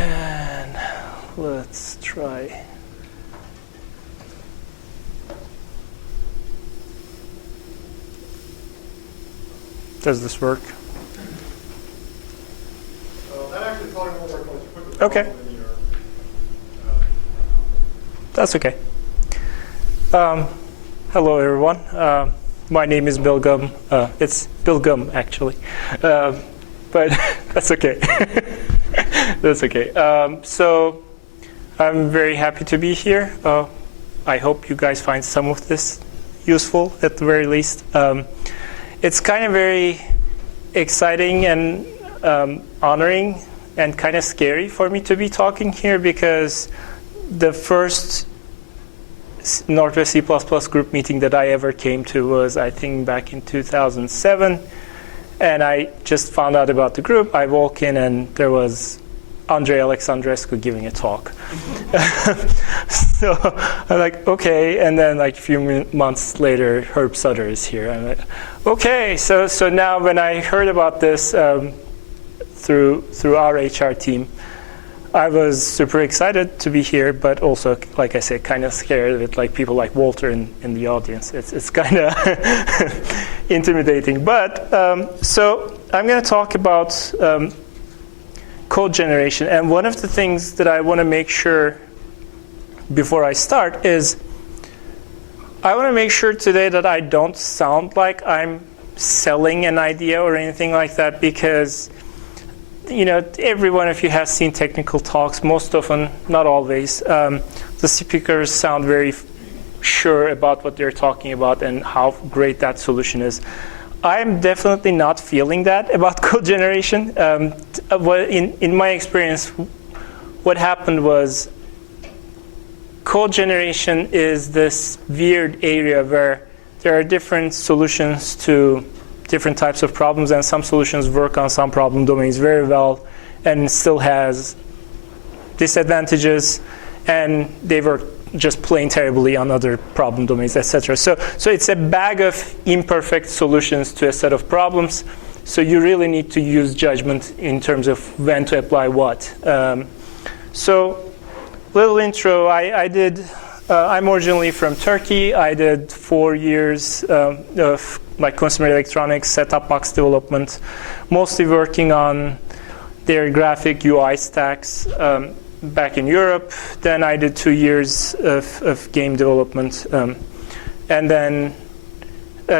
And let's try. Does this work? That actually probably won't work once you put the Okay. in your, That's okay. Hello, everyone. My name is Bill Gum. It's Bill Gum, actually. But that's okay. That's okay. So I'm very happy to be here. I hope you guys find some of this useful, at the very least. It's kind of very exciting and honoring and kind of scary for me to be talking here, because the first Northwest C++ group meeting that I ever came to was, I think, back in 2007. And I just found out about the group. I walk in and there was Andrei Alexandrescu giving a talk. So I'm like, okay. And then like a few months later, Herb Sutter is here. I'm like, okay. So now when I heard about this through our HR team, I was super excited to be here, but also, like I said, kind of scared with like people like Walter in the audience. It's kind of intimidating. But so I'm going to talk about code generation. And one of the things that I want to make sure before I start is I want to make sure today that I don't sound like I'm selling an idea or anything like that, because every one of you has seen technical talks. Most often, not always, the speakers sound very sure about what they're talking about and how great that solution is. I'm definitely not feeling that about code generation. In my experience, what happened was code generation is this weird area where there are different solutions to different types of problems, and some solutions work on some problem domains very well and still has disadvantages, and they work just plain terribly on other problem domains, etc. So it's a bag of imperfect solutions to a set of problems. So you really need to use judgment in terms of when to apply what. So little intro, I'm originally from Turkey. I did 4 years of like consumer electronics, set-top box development, mostly working on their graphic UI stacks back in Europe. Then I did 2 years of game development, and then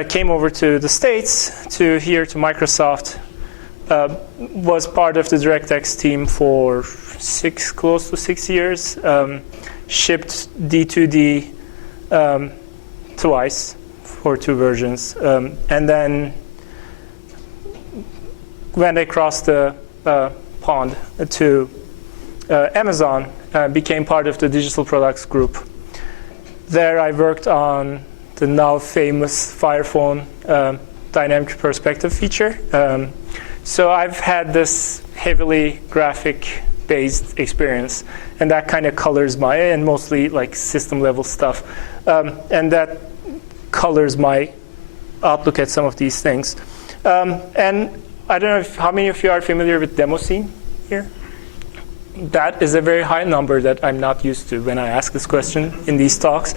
came over to the States, to Microsoft. Was part of the DirectX team for close to 6 years. Shipped D2D twice for 2 versions, and then went across the pond to Amazon, became part of the digital products group. There I worked on the now famous Fire Phone dynamic perspective feature. So I've had this heavily graphic-based experience, and that kind of colors and mostly like system level stuff. And that colors my outlook at some of these things. And I don't know how many of you are familiar with demo scene here? That is a very high number that I'm not used to when I ask this question in these talks.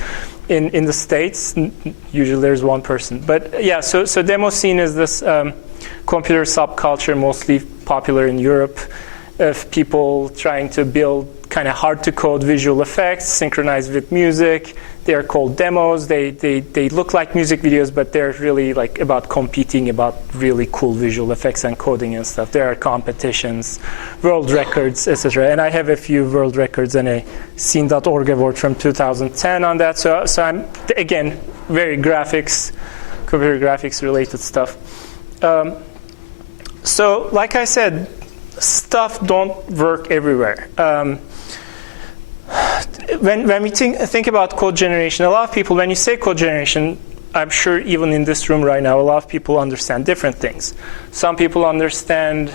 In the States, usually there's one person. But yeah, so demo scene is this computer subculture, mostly popular in Europe, of people trying to build kind of hard-to-code visual effects synchronized with music. They're called demos. They look like music videos, but they're really like about competing about really cool visual effects and coding and stuff. There are competitions, world records, etc. And I have a few world records and a scene.org award from 2010 on that. So I'm, again, very computer graphics related stuff. So like I said, stuff don't work everywhere. When we think about code generation, a lot of people, when you say code generation, I'm sure even in this room right now, a lot of people understand different things. Some people understand,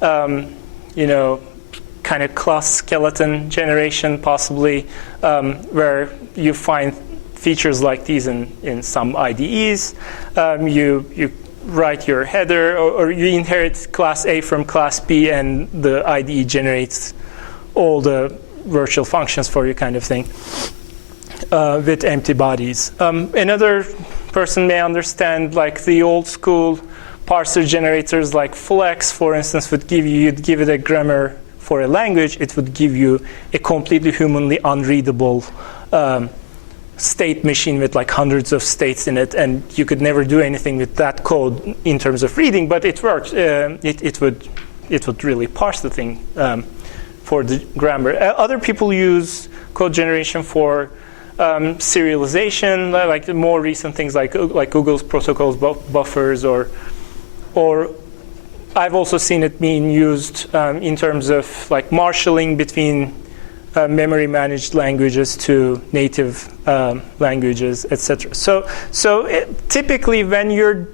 kind of class skeleton generation, possibly, where you find features like these in some IDEs. You write your header, or you inherit class A from class B, and the IDE generates all the virtual functions for you kind of thing with empty bodies. Another person may understand like the old school parser generators like Flex, for instance, would give you, you'd give it a grammar for a language, it would give you a completely humanly unreadable state machine with like hundreds of states in it, and you could never do anything with that code in terms of reading, but it worked. It would really parse the thing for the grammar. Other people use code generation for serialization, like the more recent things like Google's protocols buffers, or I've also seen it being used in terms of like marshalling between memory managed languages to native languages, etc. So typically when you're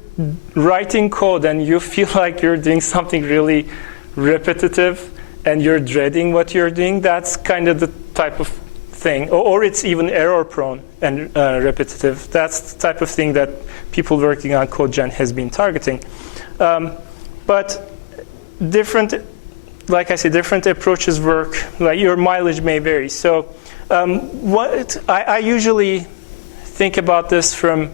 writing code and you feel like you're doing something really repetitive and you're dreading what you're doing, that's kind of the type of thing, or it's even error prone and repetitive. That's the type of thing that people working on code gen has been targeting. But different, like I said, different approaches work. Like your mileage may vary. So what I usually think about this from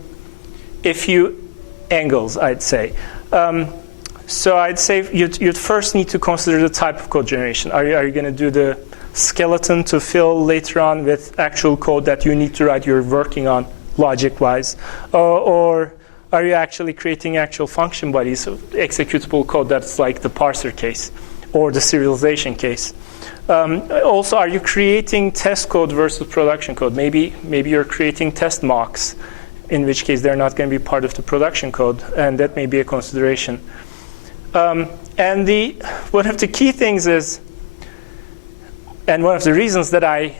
a few angles, I'd say. So I'd say you'd first need to consider the type of code generation. Are you going to do the skeleton to fill later on with actual code that you need to write, you're working on logic-wise? Or are you actually creating actual function bodies, so executable code that's like the parser case or the serialization case? Also, are you creating test code versus production code? Maybe you're creating test mocks, in which case they're not going to be part of the production code, and that may be a consideration. And one of the key things is, and one of the reasons that I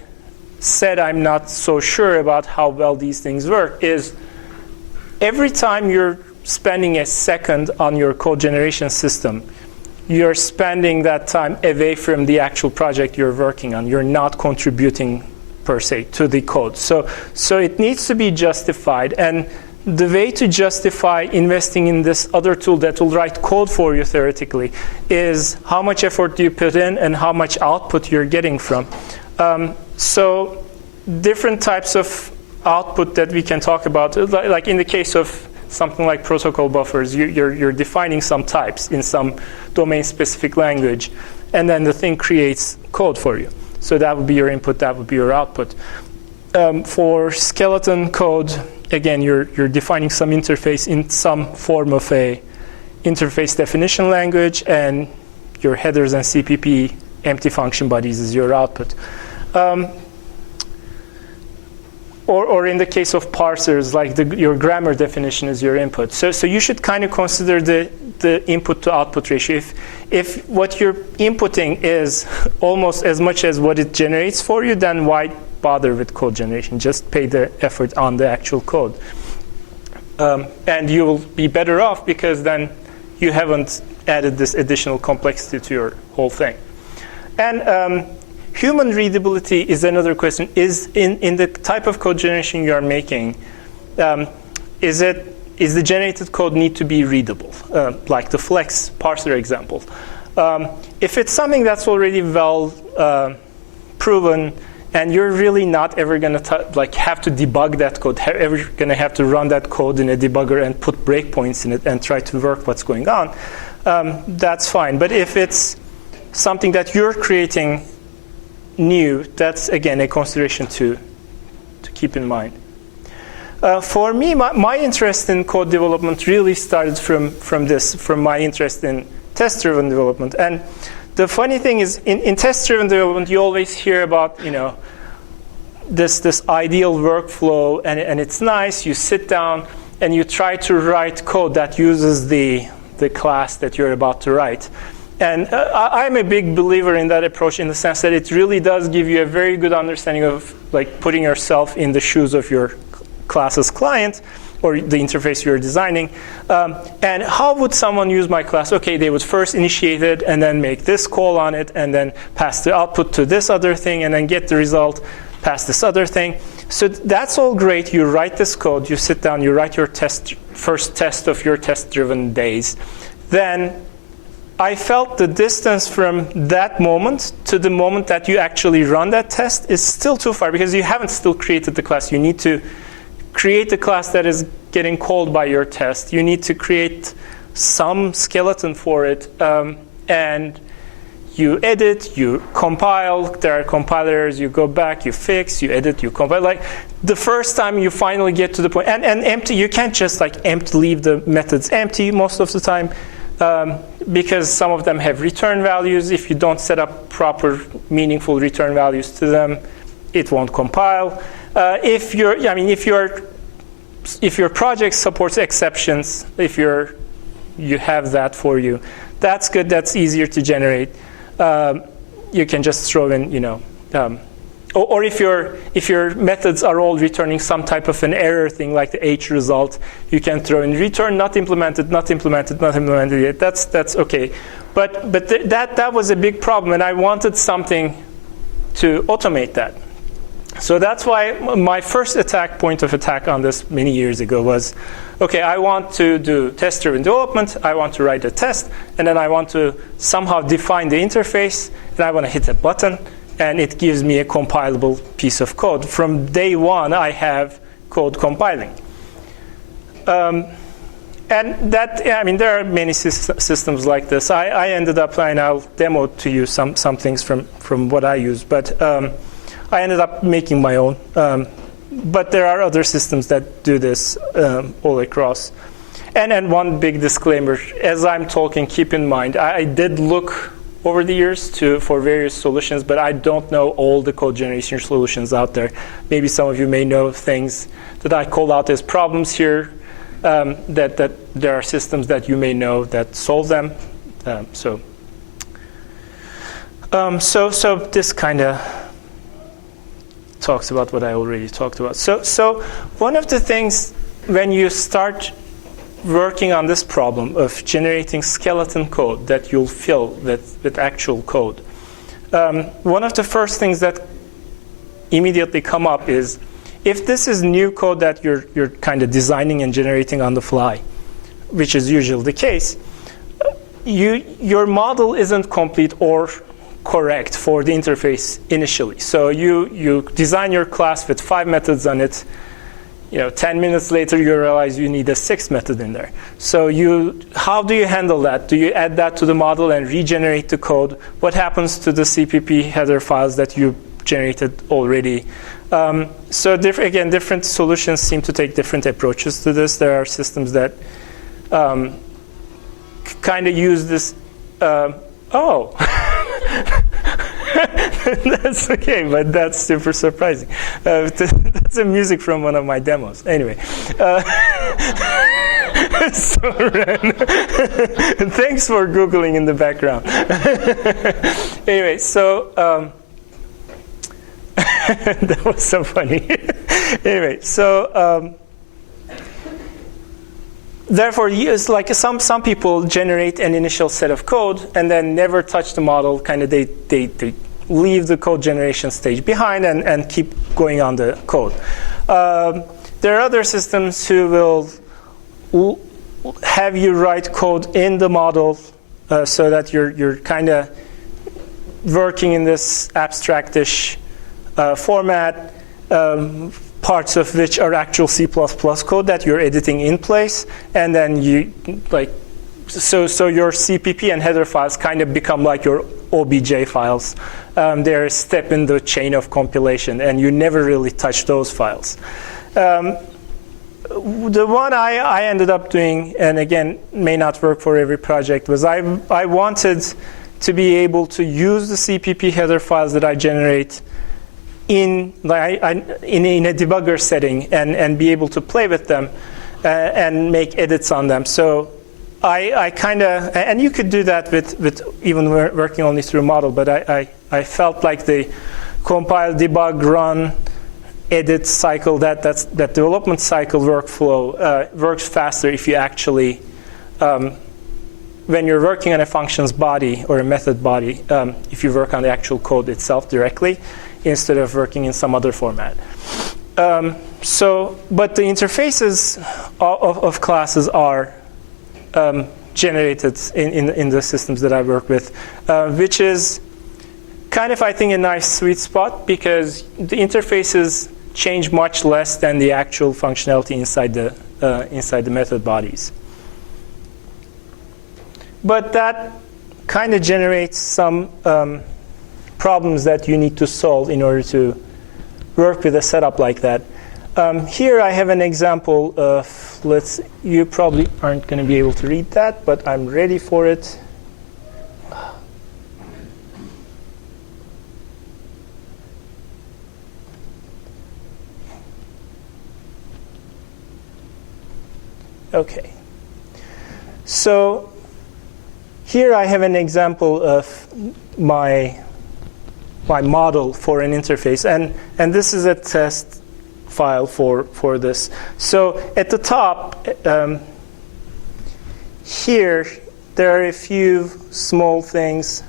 said I'm not so sure about how well these things work is every time you're spending a second on your code generation system, you're spending that time away from the actual project you're working on. You're not contributing, per se, to the code. So it needs to be justified. And the way to justify investing in this other tool that will write code for you theoretically is how much effort do you put in and how much output you're getting from. So different types of output that we can talk about, like in the case of something like protocol buffers, you're defining some types in some domain-specific language, and then the thing creates code for you. So that would be your input, that would be your output. For skeleton code, again, you're defining some interface in some form of a interface definition language, and your headers and CPP empty function bodies is your output. Or in the case of parsers, like your grammar definition is your input. So you should kind of consider the input to output ratio. If what you're inputting is almost as much as what it generates for you, then why bother with code generation? Just pay the effort on the actual code. And you will be better off because then you haven't added this additional complexity to your whole thing. And human readability is another question. Is in the type of code generation you are making, is the generated code need to be readable, like the Flex parser example? If it's something that's already well proven, and you're really not ever going to have to debug that code, ever going to have to run that code in a debugger and put breakpoints in it and try to work what's going on, that's fine. But if it's something that you're creating new, that's, again, a consideration to keep in mind. For me, my interest in code development really started from my interest in test-driven development. And the funny thing is, in test-driven development, you always hear about, this ideal workflow, and it's nice. You sit down and you try to write code that uses the class that you're about to write. And I'm a big believer in that approach in the sense that it really does give you a very good understanding of like putting yourself in the shoes of your class's client or the interface you're designing. And how would someone use my class? Okay, they would first initiate it and then make this call on it and then pass the output to this other thing and then get the result, pass this other thing. So that's all great. You write this code, you sit down, you write your first test of your test-driven days. Then I felt the distance from that moment to the moment that you actually run that test is still too far because you haven't still created the class. You need to create the class that is getting called by your test. You need to create some skeleton for it, and you edit, you compile, there are compilers, you go back, you fix, you edit, you compile. Like the first time you finally get to the point, and empty, you can't just like leave the methods empty most of the time, because some of them have return values. If you don't set up proper, meaningful return values to them, it won't compile. If your project supports exceptions, if you have that for you, that's good. That's easier to generate. You can just throw in, or if your methods are all returning some type of an error thing like the H result, you can throw in return not implemented, not implemented, not implemented yet. That's okay. But that was a big problem, and I wanted something to automate that. So that's why my first point of attack on this many years ago was, okay, I want to do test-driven development, I want to write a test, and then I want to somehow define the interface, and I want to hit a button, and it gives me a compilable piece of code. From day one, I have code compiling. And that, there are many systems like this. I ended up, and I'll demo to you some things from what I use, but I ended up making my own. But there are other systems that do this all across. And one big disclaimer, as I'm talking, keep in mind, I did look over the years for various solutions, but I don't know all the code generation solutions out there. Maybe some of you may know things that I call out as problems here, that there are systems that you may know that solve them. So this kind of talks about what I already talked about. So one of the things when you start working on this problem of generating skeleton code that you'll fill with actual code, one of the first things that immediately come up is if this is new code that you're kind of designing and generating on the fly, which is usually the case, your model isn't complete or correct for the interface initially. So you design your class with 5 methods on it. 10 minutes later, you realize you need a 6th method in there. So how do you handle that? Do you add that to the model and regenerate the code? What happens to the CPP header files that you generated already? So different solutions seem to take different approaches to this. There are systems that kind of use this. That's okay, but that's super surprising. That's a music from one of my demos. Anyway. Thanks for Googling in the background. Anyway, so that was so funny. Anyway, so therefore, it's like some people generate an initial set of code and then never touch the model. Kind of they leave the code generation stage behind and keep going on the code. There are other systems who will have you write code in the model so that you're kind of working in this abstractish format. Parts of which are actual C++ code that you're editing in place, and then so your CPP and header files kind of become like your OBJ files. They're a step in the chain of compilation, and you never really touch those files. The one I ended up doing, and again, may not work for every project, was I wanted to be able to use the CPP header files that I generate in a debugger setting and be able to play with them and make edits on them. So I kind of, and you could do that with even working only through a model, but I felt like the compile, debug, run, edit cycle, that development cycle workflow works faster if you actually, when you're working on a functions body or a method body, if you work on the actual code itself directly, instead of working in some other format. But the interfaces of classes are generated in the systems that I work with, which is kind of, I think, a nice sweet spot because the interfaces change much less than the actual functionality inside the method bodies. But that kind of generates some problems that you need to solve in order to work with a setup like that. Here I have an example of, you probably aren't going to be able to read that, but I'm ready for it. Okay. So here I have an example of my model for an interface, and this is a test file for this. So at the top, here there are a few small things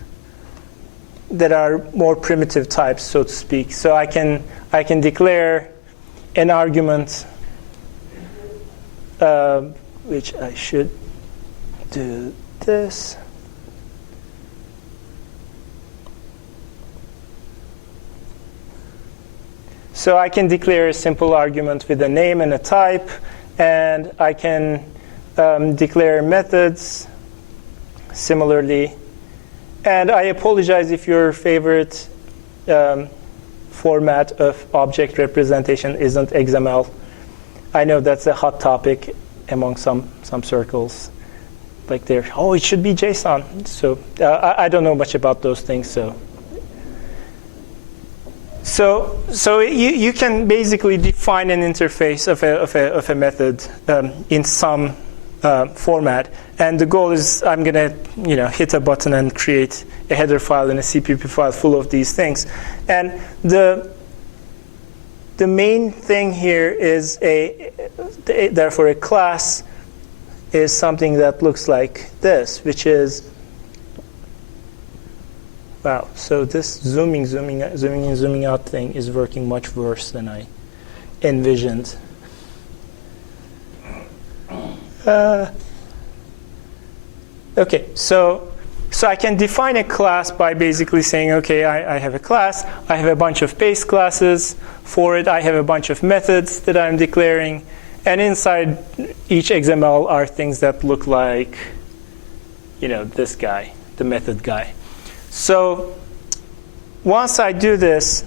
that are more primitive types, so to speak. So I can declare an argument, which I should do this. So I can declare a simple argument with a name and a type, and I can declare methods similarly. And I apologize if your favorite format of object representation isn't XML. I know that's a hot topic among some circles. Like it should be JSON. So I don't know much about those things. So you can basically define an interface of a method in some format, and the goal is I'm going to hit a button and create a header file and a CPP file full of these things. And the main thing here is therefore a class is something that looks like this, which is wow. So this zooming in, zooming out thing is working much worse than I envisioned. Okay, so I can define a class by basically saying, okay, I have a class. I have a bunch of base classes for it. I have a bunch of methods that I'm declaring. And inside each XML are things that look like, this guy, the method guy. So once I do this,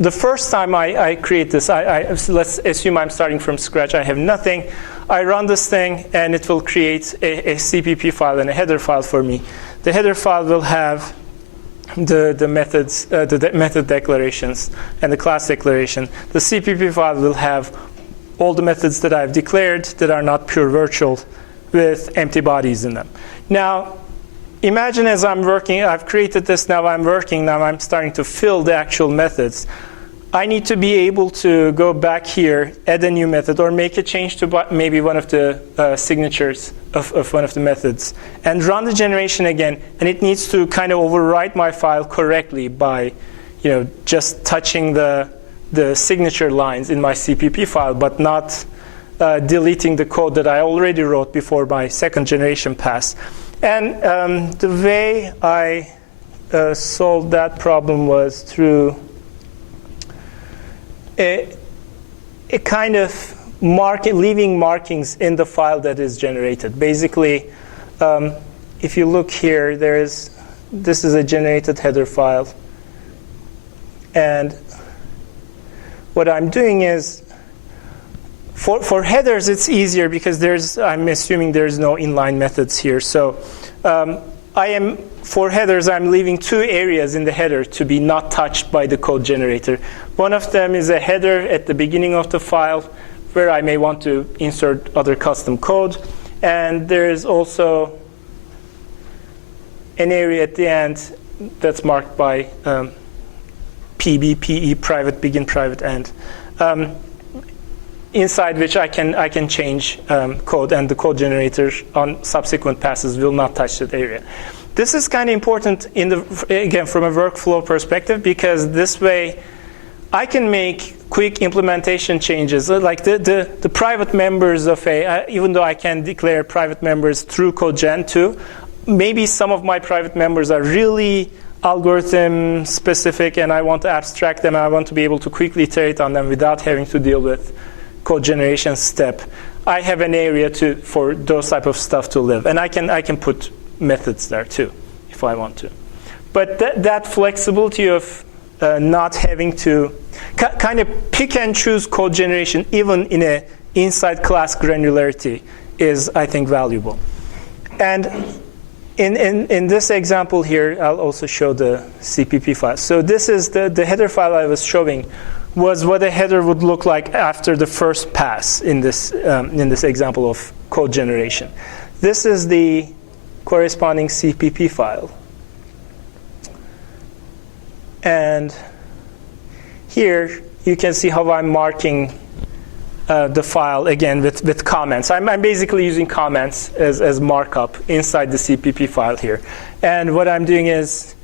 the first time I create this, let's assume I'm starting from scratch. I have nothing. I run this thing, and it will create a CPP file and a header file for me. The header file will have the methods, the method declarations, and the class declaration. The CPP file will have all the methods that I've declared that are not pure virtual with empty bodies in them. Now, imagine as I'm working, I've created this, now I'm working, now I'm starting to fill the actual methods. I need to be able to go back here, add a new method, or make a change to maybe one of the signatures of one of the methods, and run the generation again. And it needs to kind of overwrite my file correctly by just touching the signature lines in my CPP file, but not deleting the code that I already wrote before my second generation pass. And the way I solved that problem was through a kind of leaving markings in the file that is generated. Basically, if you look here, this is a generated header file. And what I'm doing is, for headers, it's easier because I'm assuming there's no inline methods here. So for headers, I'm leaving two areas in the header to be not touched by the code generator. One of them is a header at the beginning of the file where I may want to insert other custom code. And there's also an area at the end that's marked by PB, PE, private, begin, private, end. Inside which I can change code, and the code generator on subsequent passes will not touch that area. This is kind of important again from a workflow perspective, because this way I can make quick implementation changes, like the private members of even though I can declare private members through CodeGen too, maybe some of my private members are really algorithm specific and I want to abstract them. I want to be able to quickly iterate on them without having to deal with code generation step. I have an area for those type of stuff to live. And I can put methods there too, if I want to. But that flexibility of not having to kind of pick and choose code generation, even in a inside class granularity, is, I think, valuable. And in this example here, I'll also show the CPP file. So this is the header file I was showing was what a header would look like after the first pass in this example of code generation. This is the corresponding CPP file. And here you can see how I'm marking the file again with comments. I'm basically using comments as markup inside the CPP file here. And what I'm doing is,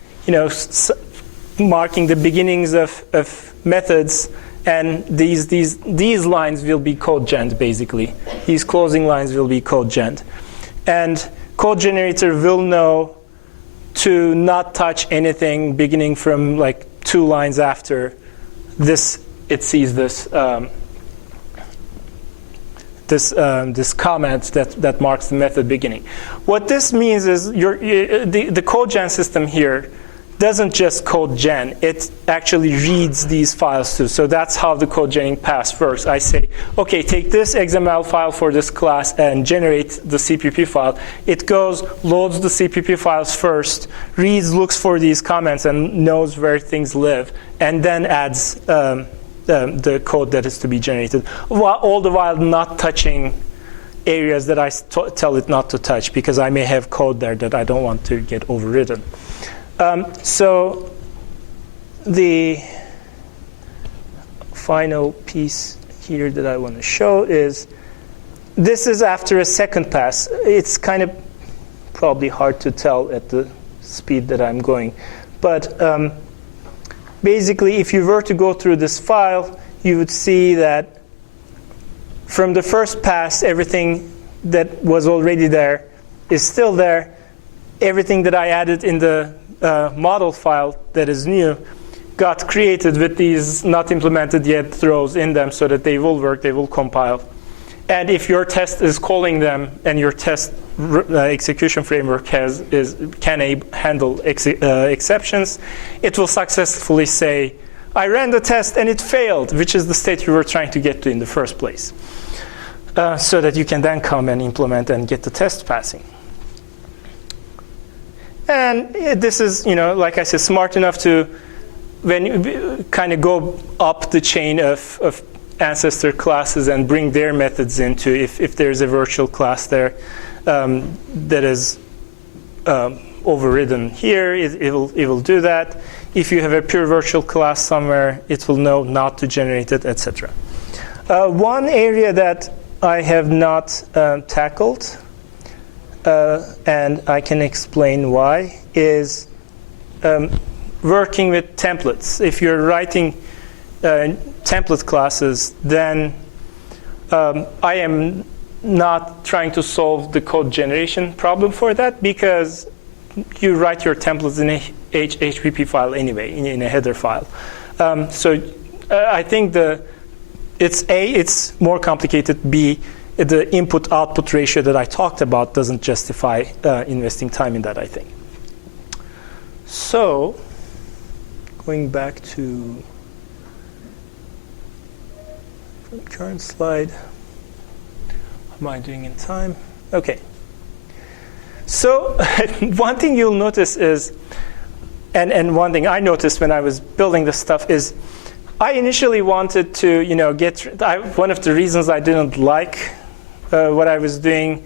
marking the beginnings of methods, and these lines will be code gen basically. These closing lines will be code gen. And code generator will know to not touch anything beginning from like 2 lines after this. It sees this this comment that marks the method beginning. What this means is the code gen system here doesn't just code gen, it actually reads these files too. So that's how the code genning pass works. I say, okay, take this XML file for this class and generate the CPP file. It goes, loads the CPP files first, reads, looks for these comments, and knows where things live, and then adds the code that is to be generated, all the while not touching areas that I tell it not to touch, because I may have code there that I don't want to get overridden. So the final piece here that I want to show is this is after a second pass. It's kind of probably hard to tell at the speed that I'm going. But basically, if you were to go through this file, you would see that from the first pass, everything that was already there is still there. Everything that I added in the model file that is new got created with these not implemented yet throws in them so that they will work, they will compile. And if your test is calling them and your test execution framework can handle exceptions, it will successfully say, I ran the test and it failed, which is the state you were trying to get to in the first place. So that you can then come and implement and get the test passing. And this is, like I said, smart enough to when you kind of go up the chain of ancestor classes and bring their methods into, if there's a virtual class there that is overridden here, it will do that. If you have a pure virtual class somewhere, it will know not to generate it, etc. One area that I have not tackled, and I can explain why, is working with templates. If you're writing template classes, then I am not trying to solve the code generation problem for that, because you write your templates in a HPP file anyway, in a header file. So I think it's more complicated. B, the input-output ratio that I talked about doesn't justify investing time in that, I think. So going back to current slide. How am I doing in time? Okay. So one thing you'll notice is, and one thing I noticed when I was building this stuff is, I initially wanted to, one of the reasons I didn't like what I was doing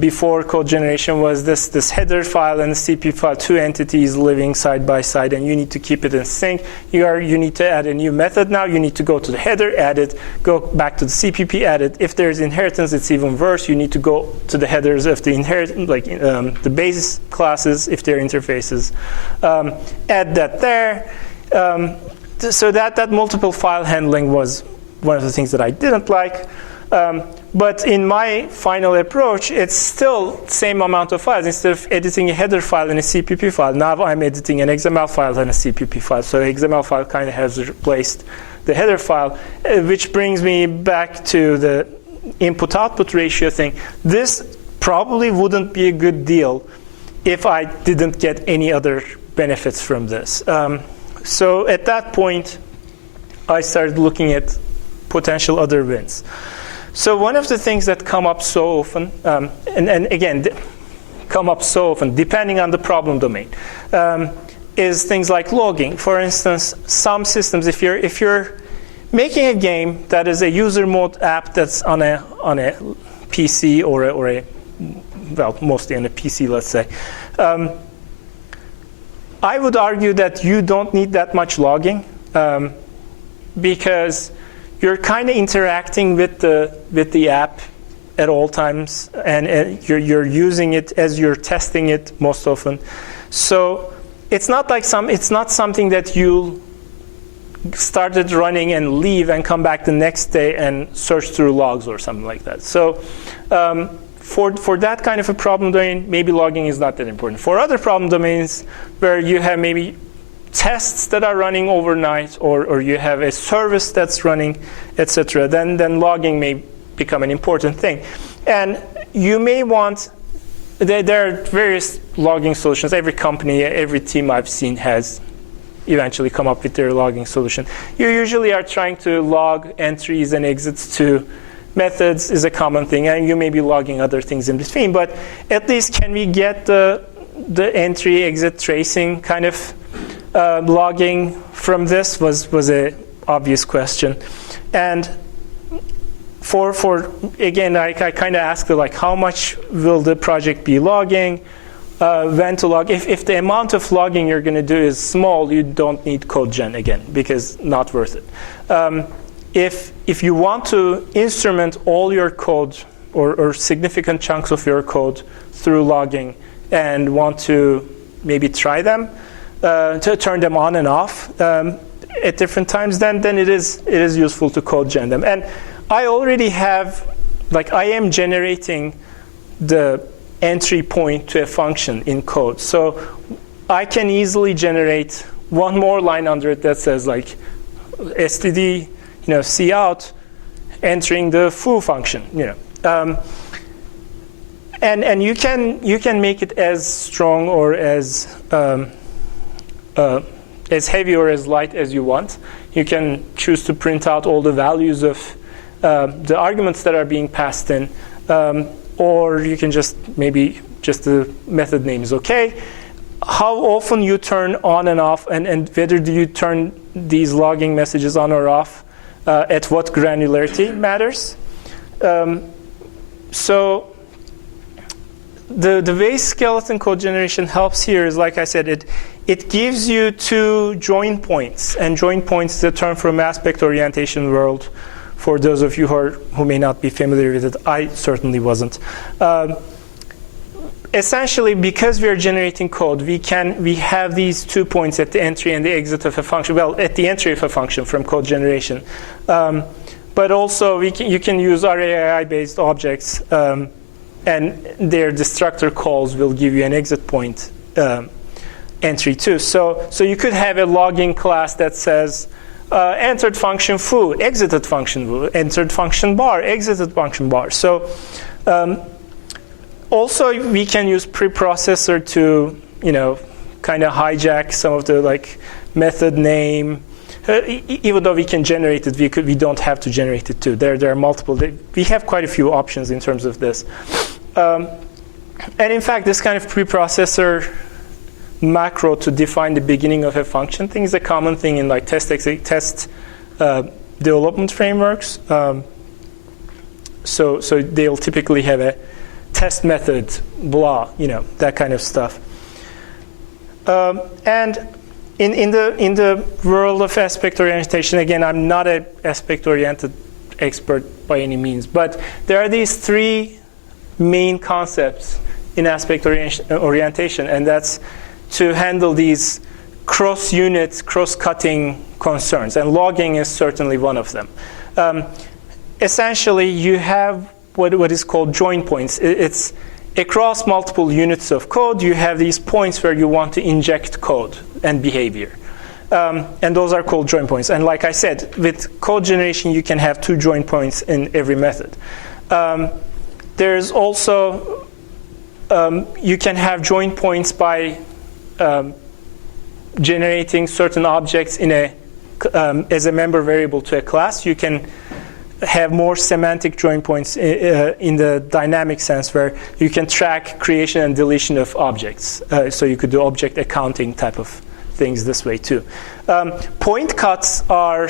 before code generation was this header file and the CPP file, 2 entities living side by side, and you need to keep it in sync. You need to add a new method now. You need to go to the header, add it, go back to the CPP, add it. If there's inheritance, it's even worse. You need to go to the headers of the the base classes if they're interfaces. Add that there. so that multiple file handling was one of the things that I didn't like. But in my final approach, it's still same amount of files. Instead of editing a header file in a CPP file, now I'm editing an XML file and a CPP file. So XML file kind of has replaced the header file, which brings me back to the input-output ratio thing. This probably wouldn't be a good deal if I didn't get any other benefits from this. So at that point, I started looking at potential other wins. So one of the things that come up so often, and again, come up so often, depending on the problem domain, is things like logging. For instance, some systems, if you're making a game that is a user mode app that's on a PC or a well, mostly on a PC, let's say, I would argue that you don't need that much logging because you're kind of interacting with the app at all times, and you're using it as you're testing it most often. So it's not like it's not something that you started running and leave and come back the next day and search through logs or something like that. So for that kind of a problem domain, maybe logging is not that important. For other problem domains where you have maybe tests that are running overnight, or you have a service that's running, etc., then logging may become an important thing. And you may want, there are various logging solutions. Every company, every team I've seen has eventually come up with their logging solution. You usually are trying to log entries and exits to methods is a common thing, and you may be logging other things in between, but at least can we get the entry exit tracing kind of logging from this was a obvious question. And for again, I kind of asked like, how much will the project be logging, when to log. If the amount of logging you're going to do is small, you don't need code gen again, because not worth it. If you want to instrument all your code or significant chunks of your code through logging and want to maybe try them, to turn them on and off at different times, then it is useful to code gen them. And I already have, like, I am generating the entry point to a function in code. So I can easily generate one more line under it that says like std, cout, entering the foo function, and you can make it as strong or as heavy or as light as you want. You can choose to print out all the values of the arguments that are being passed in, or you can just maybe just the method name is okay. How often you turn on and off, and whether do you turn these logging messages on or off, at what granularity matters. So the way skeleton code generation helps here is, like I said, it gives you two join points, and join points is a term from aspect orientation world. For those of you who may not be familiar with it, I certainly wasn't. Essentially, because we are generating code, we have these 2 points at the entry and the exit of a function. Well, at the entry of a function from code generation, but also you can use RAI-based objects, and their destructor calls will give you an exit point entry too. So you could have a logging class that says entered function foo, exited function foo, entered function bar, exited function bar. So also, we can use preprocessor to, kind of hijack some of the method name. Even though we can generate it, we don't have to generate it too. There are multiple. We have quite a few options in terms of this. And in fact, this kind of preprocessor macro to define the beginning of a function thing is a common thing in test development frameworks. So they'll typically have a test method, blah, that kind of stuff. And in the world of aspect orientation, again, I'm not an aspect-oriented expert by any means, but there are these three main concepts in aspect orientation, and that's to handle these cross-unit, cross-cutting concerns, and logging is certainly one of them. Essentially, you have what is called join points. It's across multiple units of code, you have these points where you want to inject code and behavior. And those are called join points. And like I said, with code generation, you can have 2 join points in every method. There's also, you can have join points by generating certain objects in as a member variable to a class. You can have more semantic join points in the dynamic sense, where you can track creation and deletion of objects. So you could do object accounting type of things this way too. Point cuts are,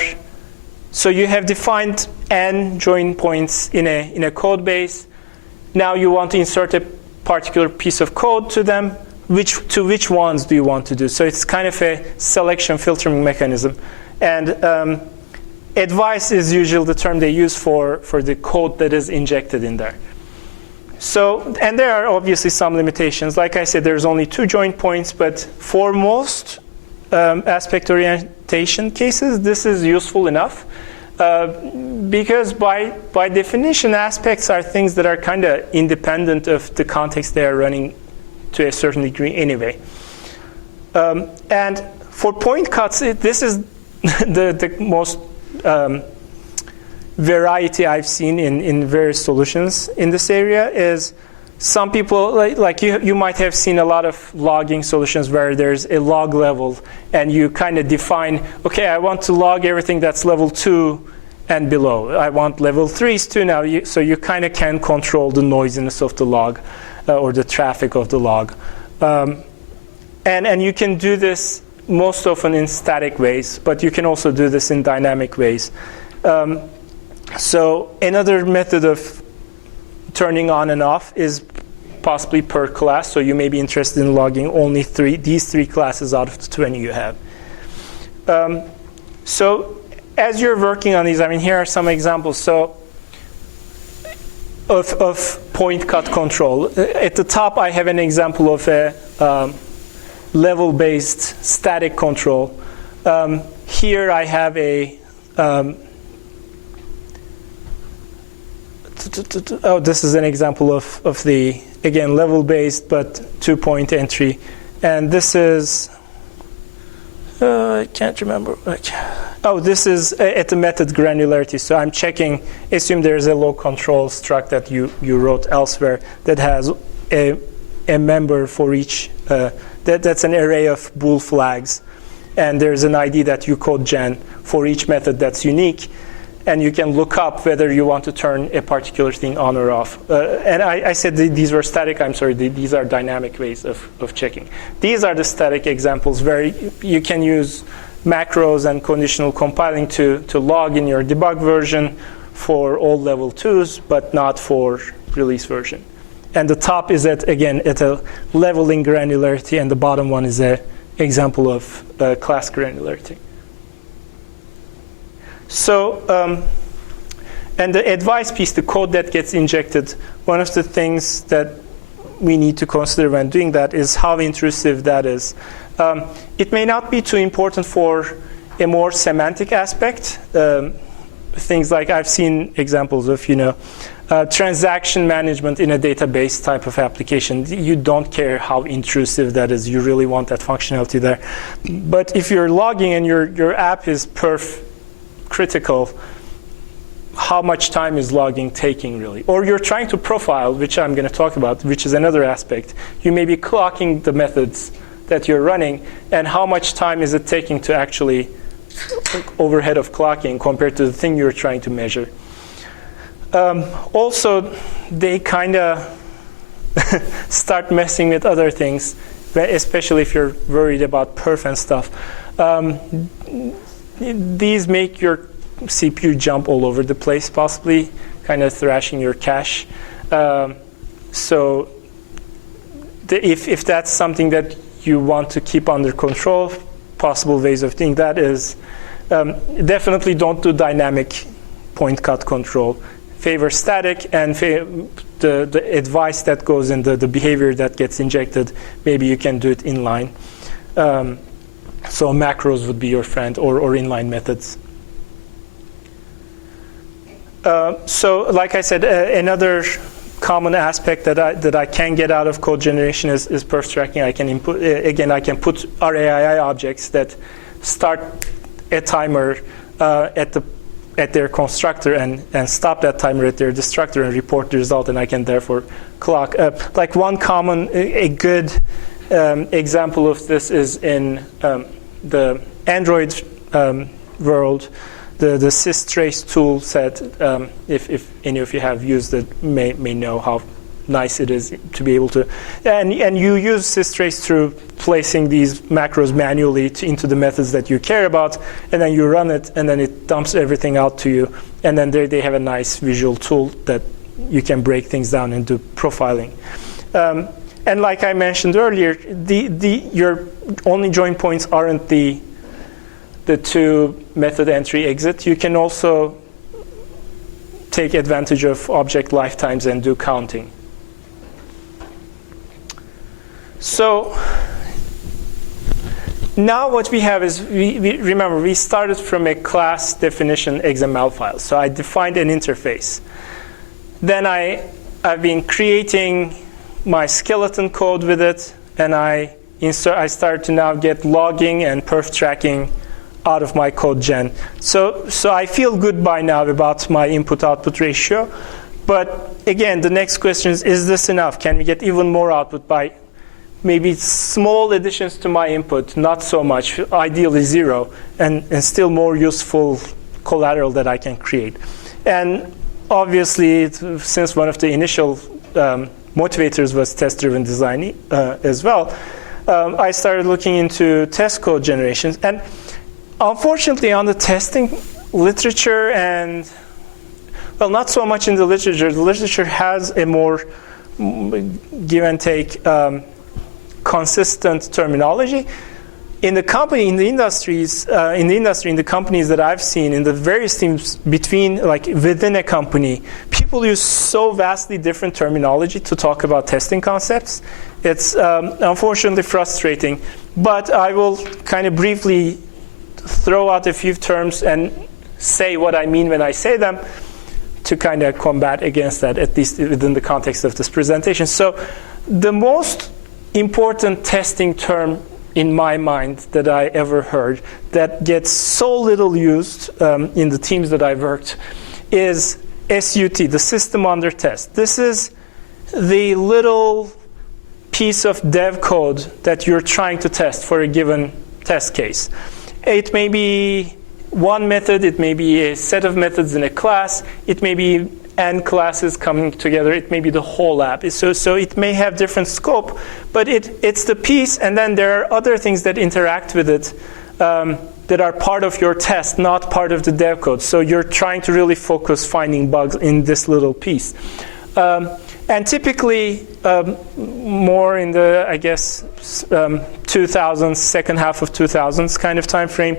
so you have defined n join points in a code base. Now you want to insert a particular piece of code to them. Which ones do you want to do? So it's kind of a selection filtering mechanism. And advice is usually the term they use for the code that is injected in there. So, and there are obviously some limitations. Like I said, there's only 2 join points, but for most aspect orientation cases, this is useful enough. Because by definition, aspects are things that are kind of independent of the context they are running to a certain degree anyway. And for point cuts, this is the most variety I've seen in various solutions in this area. Is some people, like you might have seen a lot of logging solutions where there's a log level and you kind of define, okay, I want to log everything that's level 2 and below. I want level 3s too now. So you kind of can control the noisiness of the log or the traffic of the log. And you can do this most often in static ways, but you can also do this in dynamic ways. So another method of turning on and off is possibly per class. So you may be interested in logging only these 3 classes out of the 20 you have. So as you're working on these, I mean, here are some examples. So of point cut control. At the top, I have an example of a level-based static control. Here I have a this is an example of the, again, level-based but 2-point entry. And this is, I can't remember. Oh, this is at the method granularity. So I'm checking, assume there's a low control struct that you wrote elsewhere that has a member for each, that's an array of bool flags. And there's an ID that you code gen for each method that's unique. And you can look up whether you want to turn a particular thing on or off. And I said these were static. I'm sorry, these are dynamic ways of checking. These are the static examples where you can use macros and conditional compiling to log in your debug version for all level 2s, but not for release version. And the top is again at a leveling granularity, and the bottom one is an example of class granularity. So, and the advice piece, the code that gets injected, one of the things that we need to consider when doing that is how intrusive that is. It may not be too important for a more semantic aspect. Things like I've seen examples of, transaction management in a database type of application. You don't care how intrusive that is. You really want that functionality there. But if you're logging and your app is critical, how much time is logging taking really? Or you're trying to profile, which I'm going to talk about, which is another aspect. You may be clocking the methods that you're running, and how much time is it taking to actually overhead of clocking compared to the thing you're trying to measure. Also, they kind of start messing with other things, especially if you're worried about perf and stuff. These make your CPU jump all over the place, possibly kind of thrashing your cache. So if that's something that you want to keep under control, possible ways of doing that is definitely don't do dynamic point cut control. Favor static, and the advice that goes in the behavior that gets injected, maybe you can do it inline. So macros would be your friend, or inline methods. So like I said, another common aspect that I can get out of code generation is perf tracking. I can input, again, I can put RAII objects that start a timer at their constructor and stop that timer at their destructor and report the result, and I can therefore clock. Like one common, a good example of this is in the Android world. The systrace tool set, if any of you have used it, may know how nice it is to be able to. And you use systrace through placing these macros manually into the methods that you care about, and then you run it, and then it dumps everything out to you. And then they have a nice visual tool that you can break things down and do profiling. And like I mentioned earlier, your only join points aren't the two method entry exit. You can also take advantage of object lifetimes and do counting. So now what we have is, remember, we started from a class definition XML file. So I defined an interface. Then I've been creating my skeleton code with it, and I started to now get logging and perf tracking out of my code gen. So I feel good by now about my input-output ratio. But again, the next question is this enough? Can we get even more output by maybe small additions to my input, not so much, ideally zero, and still more useful collateral that I can create? And obviously, since one of the initial motivators was test-driven design as well, I started looking into test code generations. And unfortunately, on the testing literature, and well, not so much in the literature. The literature has a more give and take consistent terminology. In the company, in the industries, in the companies that I've seen, in the various teams between, like within a company, people use so vastly different terminology to talk about testing concepts. It's unfortunately frustrating, but I will kind of briefly throw out a few terms and say what I mean when I say them to kind of combat against that, at least within the context of this presentation. So the most important testing term in my mind that I ever heard that gets so little used in the teams that I've worked is SUT, the system under test. This is the little piece of dev code that you're trying to test for a given test case. It may be one method, it may be a set of methods in a class, it may be n classes coming together, it may be the whole app. So it may have different scope, but it's the piece, and then there are other things that interact with it that are part of your test, not part of the dev code. So you're trying to really focus finding bugs in this little piece. And typically, more in the, I guess, 2000s, second half of 2000s kind of time frame,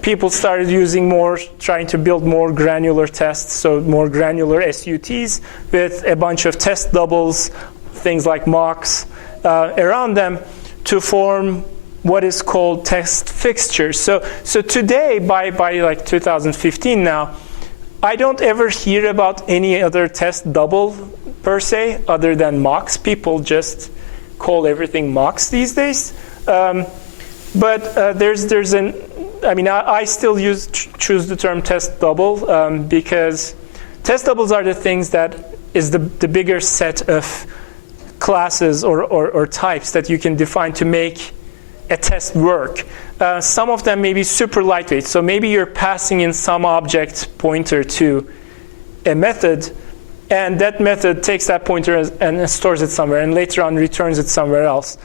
people started using more, trying to build more granular tests, so more granular SUTs with a bunch of test doubles, things like mocks around them to form what is called test fixtures. So today, by like 2015 now, I don't ever hear about any other test double per se, other than mocks. People just call everything mocks these days. But there's an, I mean, I still choose the term test double because test doubles are the things that is the bigger set of classes or types that you can define to make a test work. Some of them may be super lightweight. So maybe you're passing in some object pointer to a method, and that method takes that pointer and stores it somewhere, and later on returns it somewhere else.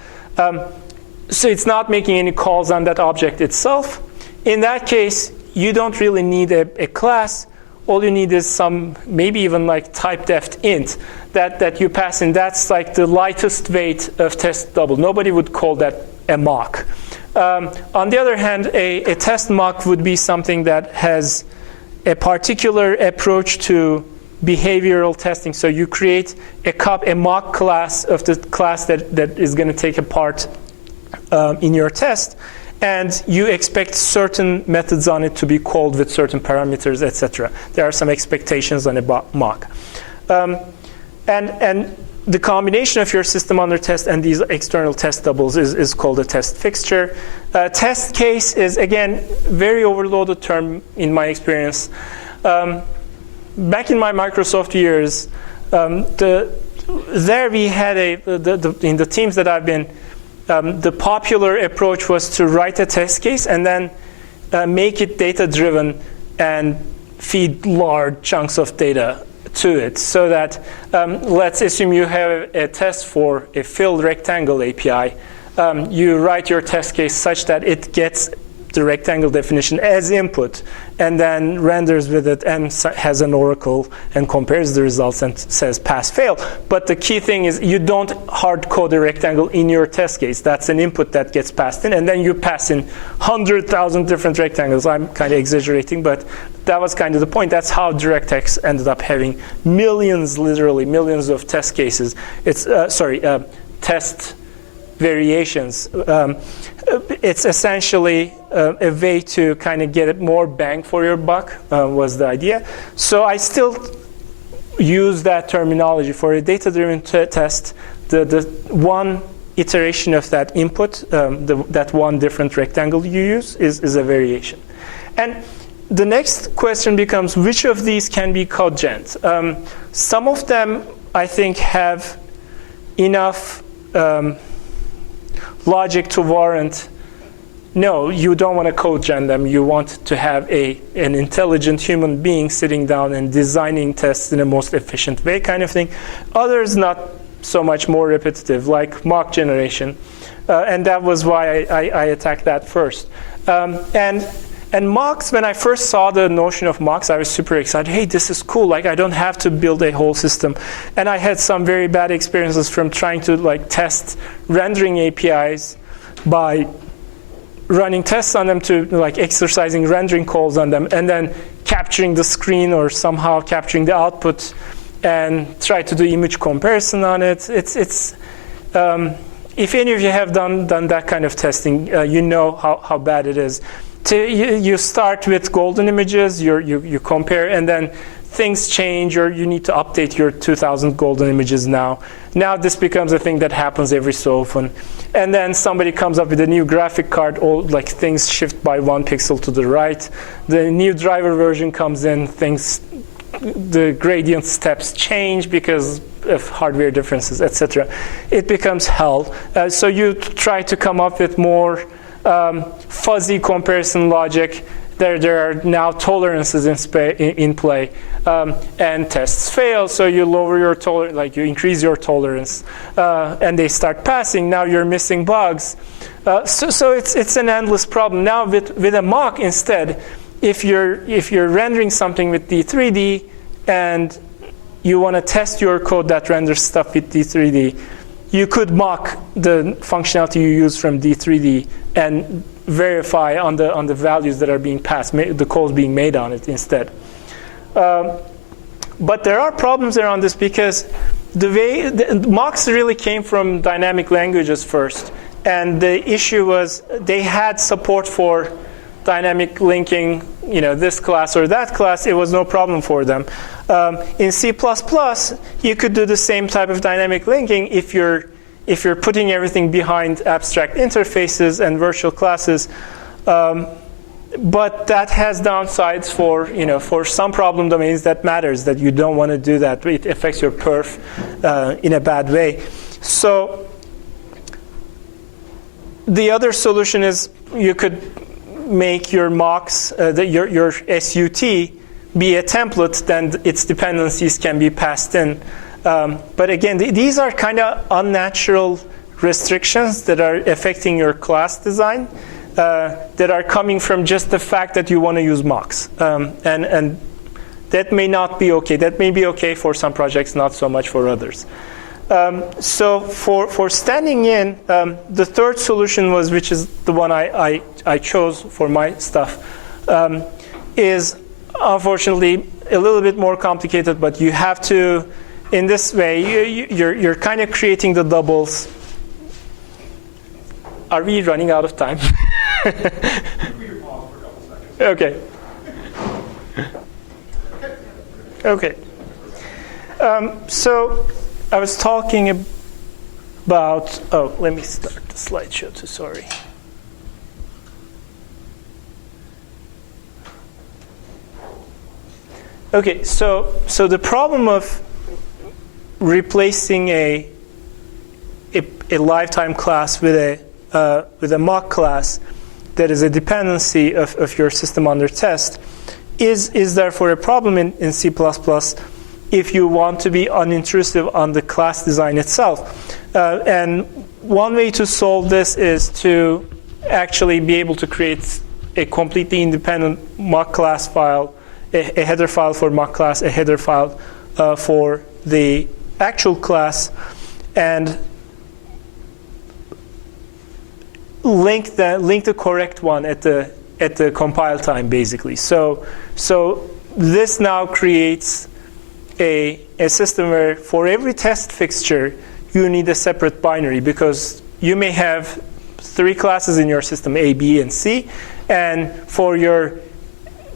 So it's not making any calls on that object itself. In that case, you don't really need a class. All you need is some, maybe even like typedef int that you pass in. That's like the lightest weight of test double. Nobody would call that a mock. On the other hand, a test mock would be something that has a particular approach to behavioral testing. So you create a mock class of the class that is going to take a part in your test. and you expect certain methods on it to be called with certain parameters, etc. There are some expectations on a mock. And the combination of your system under test and these external test doubles is called a test fixture. Test case is, again, very overloaded term in my experience. Back in my Microsoft years, there we had in the teams that I've been, the popular approach was to write a test case and then make it data-driven and feed large chunks of data to it, so that let's assume you have a test for a filled rectangle API. You write your test case such that it gets the rectangle definition as input and then renders with it and has an oracle and compares the results and says pass fail. But the key thing is you don't hard code a rectangle in your test case. That's an input that gets passed in, and then you pass in 100,000 different rectangles. I'm kind of exaggerating, but that was kind of the point. That's how DirectX ended up having millions, literally millions of test cases. It's test variations. It's essentially a way to kind of get more bang for your buck, was the idea. So I still use that terminology for a data-driven test. The one iteration of that input, that one different rectangle you use, is a variation. And the next question becomes, which of these can be code gens? Some of them, I think, have enough logic to warrant, no, you don't want to code gen them. You want to have an intelligent human being sitting down and designing tests in the most efficient way, kind of thing. Others not so much, more repetitive, like mock generation. And that was why I attacked that first. And mocks, when I first saw the notion of mocks, I was super excited. Hey, this is cool. Like, I don't have to build a whole system. And I had some very bad experiences from trying to test rendering APIs by running tests on them, to exercising rendering calls on them, and then capturing the screen or somehow capturing the output and try to do image comparison on it. It's if any of you have done that kind of testing, you know how bad it is. You start with golden images, you compare, and then things change, or you need to update your 2,000 golden images now. Now this becomes a thing that happens every so often. And then somebody comes up with a new graphic card, all things shift by 1 pixel to the right. The new driver version comes in, the gradient steps change because of hardware differences, etc. It becomes hell. So you try to come up with more fuzzy comparison logic. There are now tolerances in play, and tests fail. So you lower your you increase your tolerance, and they start passing. Now you're missing bugs. So it's an endless problem. Now with a mock instead, if you're rendering something with D3D and you want to test your code that renders stuff with D3D, you could mock the functionality you use from D3D and verify on the values that are being passed, the calls being made on it instead. But there are problems around this, because the mocks really came from dynamic languages first, and the issue was they had support for dynamic linking, this class or that class. It was no problem for them. In C++, you could do the same type of dynamic linking if you're putting everything behind abstract interfaces and virtual classes. But that has downsides for some problem domains that matters, that you don't want to do that. It affects your perf in a bad way. So the other solution is you could make your mocks, your SUT, be a template, then its dependencies can be passed in. But again, these are kind of unnatural restrictions that are affecting your class design, that are coming from just the fact that you want to use mocks. And that may not be okay. That may be okay for some projects, not so much for others. So for standing in, the third solution was, which is the one I chose for my stuff, is unfortunately a little bit more complicated, but you have to, in this way, you're kind of creating the doubles. Are we running out of time? We can pause for a couple seconds. Okay. Okay. So I was talking about, let me start the slideshow too, sorry. Okay, so the problem of replacing a lifetime class with a mock class that is a dependency of your system under test is therefore a problem in C++ if you want to be unintrusive on the class design itself. And one way to solve this is to actually be able to create a completely independent mock class file, a header file for mock class, a header file for the actual class, and link the correct one at the compile time, basically. So this now creates a system where for every test fixture you need a separate binary, because you may have 3 classes in your system, A, B, and C, and for your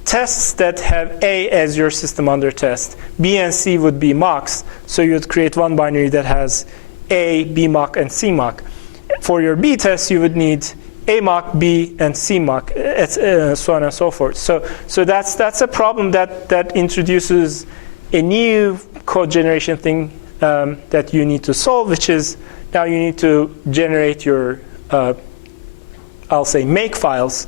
tests that have A as your system under test, B and C would be mocks. So you'd create one binary that has A, B mock, and C mock. For your B tests, you would need A mock, B, and C mock, so on and so forth. So that's a problem that introduces a new code generation thing that you need to solve, which is now you need to generate your, I'll say, make files.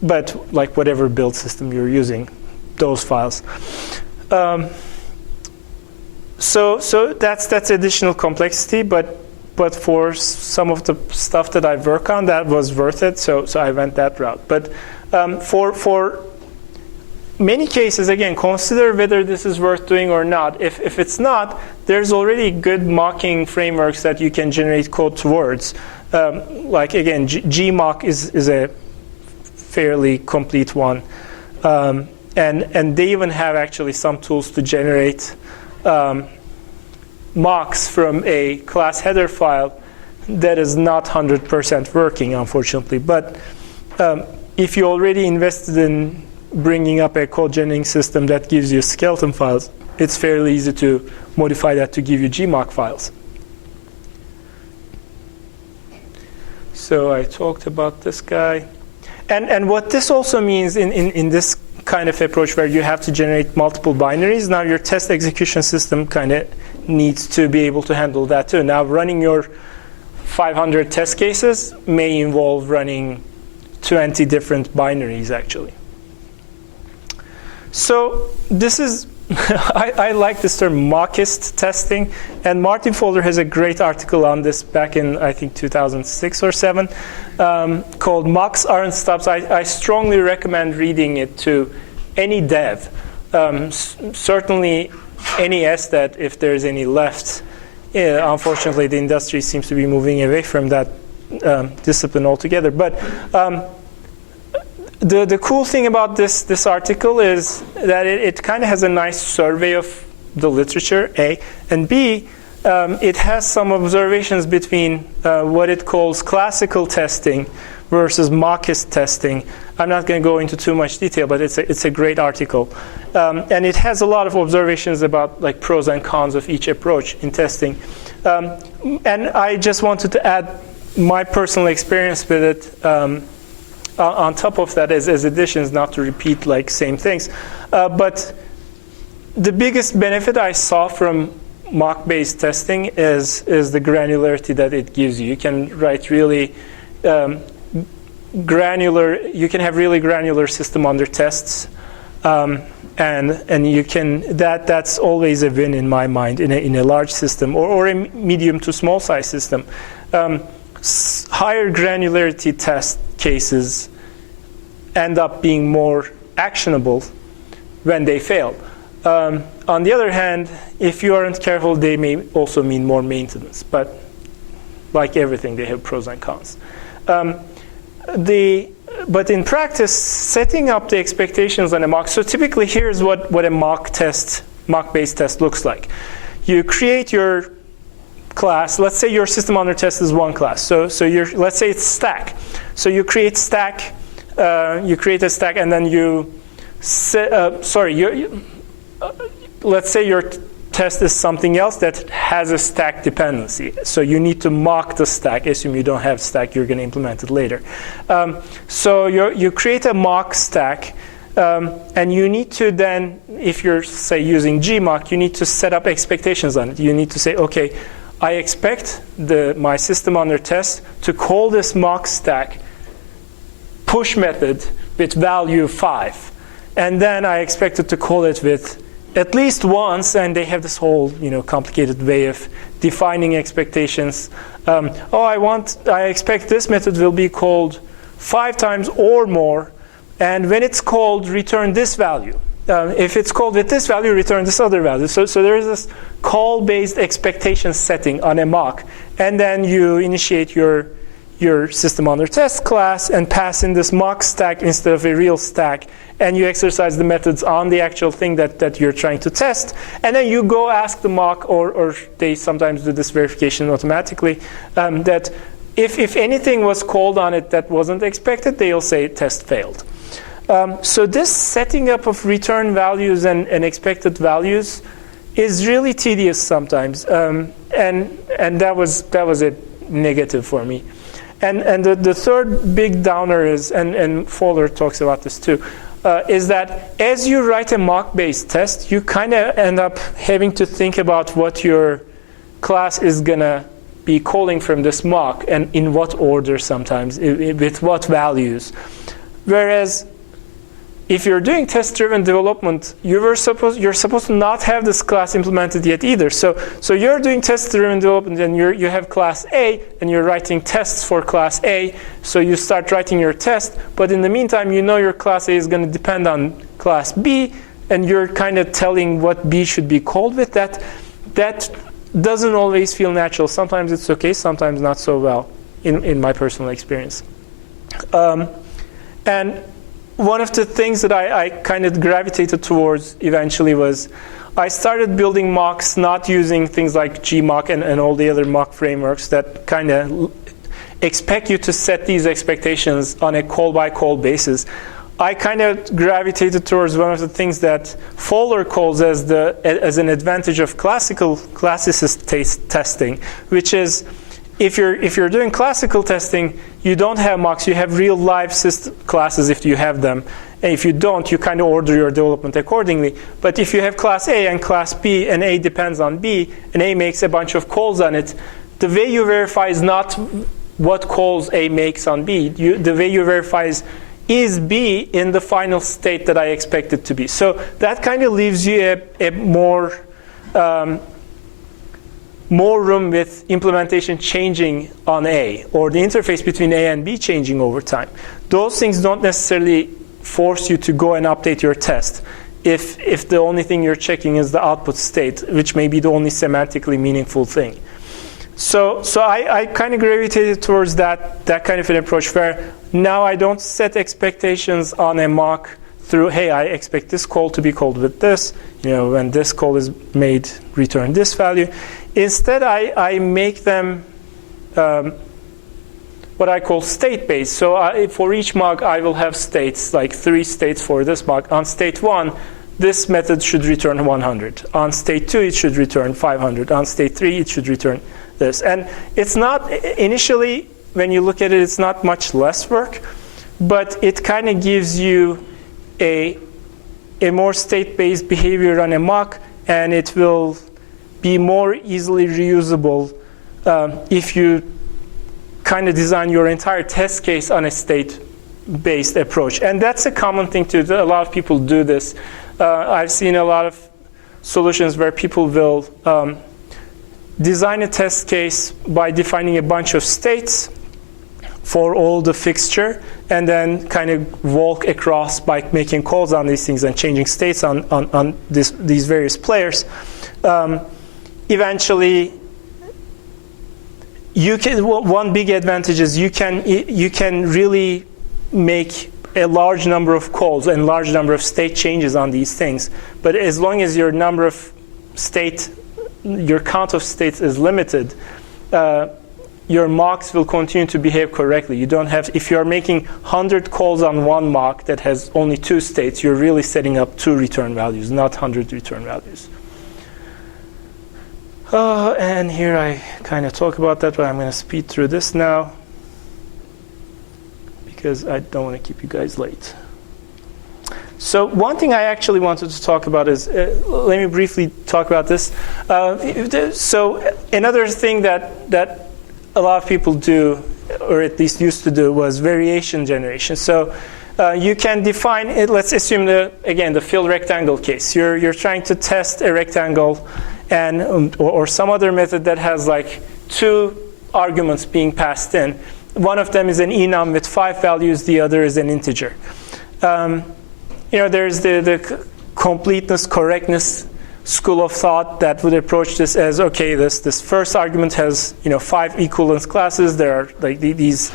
But like whatever build system you're using, those files. So that's additional complexity, but for some of the stuff that I work on, that was worth it. So I went that route. But for many cases, again, consider whether this is worth doing or not. If it's not, there's already good mocking frameworks that you can generate code towards. Like again, gmock is a fairly complete one, and they even have actually some tools to generate mocks from a class header file that is not 100% working, unfortunately. But if you already invested in bringing up a code generating system that gives you skeleton files, it's fairly easy to modify that to give you gmock files. So I talked about this guy. And what this also means in this kind of approach where you have to generate multiple binaries, now your test execution system kind of needs to be able to handle that too. Now running your 500 test cases may involve running 20 different binaries, actually. So this is, I like this term, mockist testing. And Martin Fowler has a great article on this back in, I think, 2006 or 7, called Mocks Aren't Stubs. I strongly recommend reading it to any dev. Certainly any SDET, if there's any left. Unfortunately, the industry seems to be moving away from that discipline altogether. But the cool thing about this article is that it kind of has a nice survey of the literature, A, and B, it has some observations between what it calls classical testing versus mockist testing. I'm not going to go into too much detail, but it's a great article. And it has a lot of observations about like pros and cons of each approach in testing. And I just wanted to add my personal experience with it on top of that as additions, not to repeat like same things. But the biggest benefit I saw from mock-based testing is the granularity that it gives you. You can write really granular. You can have really granular system under tests, and you can that's always a win in my mind in a large system or a medium to small size system. Higher granularity test cases end up being more actionable when they fail. On the other hand, if you aren't careful, they may also mean more maintenance. But like everything, they have pros and cons. But in practice, setting up the expectations on a mock. So typically, here's what a mock-based test looks like. You create your class. Let's say your system under test is one class. So let's say it's stack. So you create stack. You create a stack, and then you let's say your test is something else that has a stack dependency. So you need to mock the stack. Assume you don't have stack, you're going to implement it later. So you create a mock stack, and you need to then, if you're, say, using gmock, you need to set up expectations on it. You need to say, okay, I expect my system under test to call this mock stack push method with value 5. And then I expect it to call it with at least once, and they have this whole complicated way of defining expectations. I expect this method will be called 5 times or more, and when it's called, return this value. If it's called with this value, return this other value. So there's this call-based expectation setting on a mock, and then you initiate your system under test class and pass in this mock stack instead of a real stack, and you exercise the methods on the actual thing that you're trying to test, and then you go ask the mock, or they sometimes do this verification automatically, that if anything was called on it that wasn't expected, they'll say test failed. So this setting up of return values and expected values is really tedious sometimes, and that was a negative for me. And the third big downer is, and Fowler talks about this too, is that as you write a mock-based test, you kind of end up having to think about what your class is going to be calling from this mock, and in what order sometimes, with what values. Whereas if you're doing test-driven development, you're supposed to not have this class implemented yet either. So you're doing test-driven development, and you have class A, and you're writing tests for class A. So you start writing your test, but in the meantime, your class A is going to depend on class B, and you're kind of telling what B should be called with that. That doesn't always feel natural. Sometimes it's okay, sometimes not so well, in my personal experience. And one of the things that I kind of gravitated towards eventually was I started building mocks not using things like gmock and all the other mock frameworks that kind of expect you to set these expectations on a call-by-call basis. I kind of gravitated towards one of the things that Fowler calls as an advantage of classicist testing, which is if you're doing classical testing, you don't have mocks, you have real live classes if you have them. And if you don't, you kind of order your development accordingly. But if you have class A and class B, and A depends on B, and A makes a bunch of calls on it, the way you verify is not what calls A makes on B. The way you verify is B in the final state that I expect it to be. So that kind of leaves you a more room with implementation changing on A, or the interface between A and B changing over time. Those things don't necessarily force you to go and update your test if the only thing you're checking is the output state, which may be the only semantically meaningful thing. So I kind of gravitated towards that kind of an approach where now I don't set expectations on a mock through, hey, I expect this call to be called with this, when this call is made, return this value. Instead, I make them what I call state-based. So for each mock, I will have states, like 3 states for this mock. On state 1, this method should return 100. On state 2, it should return 500. On state 3, it should return this. And it's not, initially, when you look at it, it's not much less work, but it kind of gives you a more state-based behavior on a mock, and it will be more easily reusable if you kind of design your entire test case on a state-based approach. And that's a common thing to do. A lot of people do this. I've seen a lot of solutions where people will design a test case by defining a bunch of states for all the fixture, and then kind of walk across by making calls on these things and changing states on these various players. Eventually, one big advantage is you can really make a large number of calls and large number of state changes on these things. But as long as your number of state your count of states is limited, your mocks will continue to behave correctly. You don't have, if you're making 100 calls on one mock that has only 2 states, you're really setting up 2 return values, not 100 return values. And here I kind of talk about that, but I'm going to speed through this now because I don't want to keep you guys late. So one thing I actually wanted to talk about is, let me briefly talk about this. So another thing that a lot of people do, or at least used to do, was variation generation. So you can define it. Let's assume again the fill rectangle case. You're trying to test a rectangle, and or some other method that has like 2 arguments being passed in. One of them is an enum with 5 values. The other is an integer. There's the completeness, correctness school of thought that would approach this as, okay, this first argument has 5 equivalence classes. There are like these,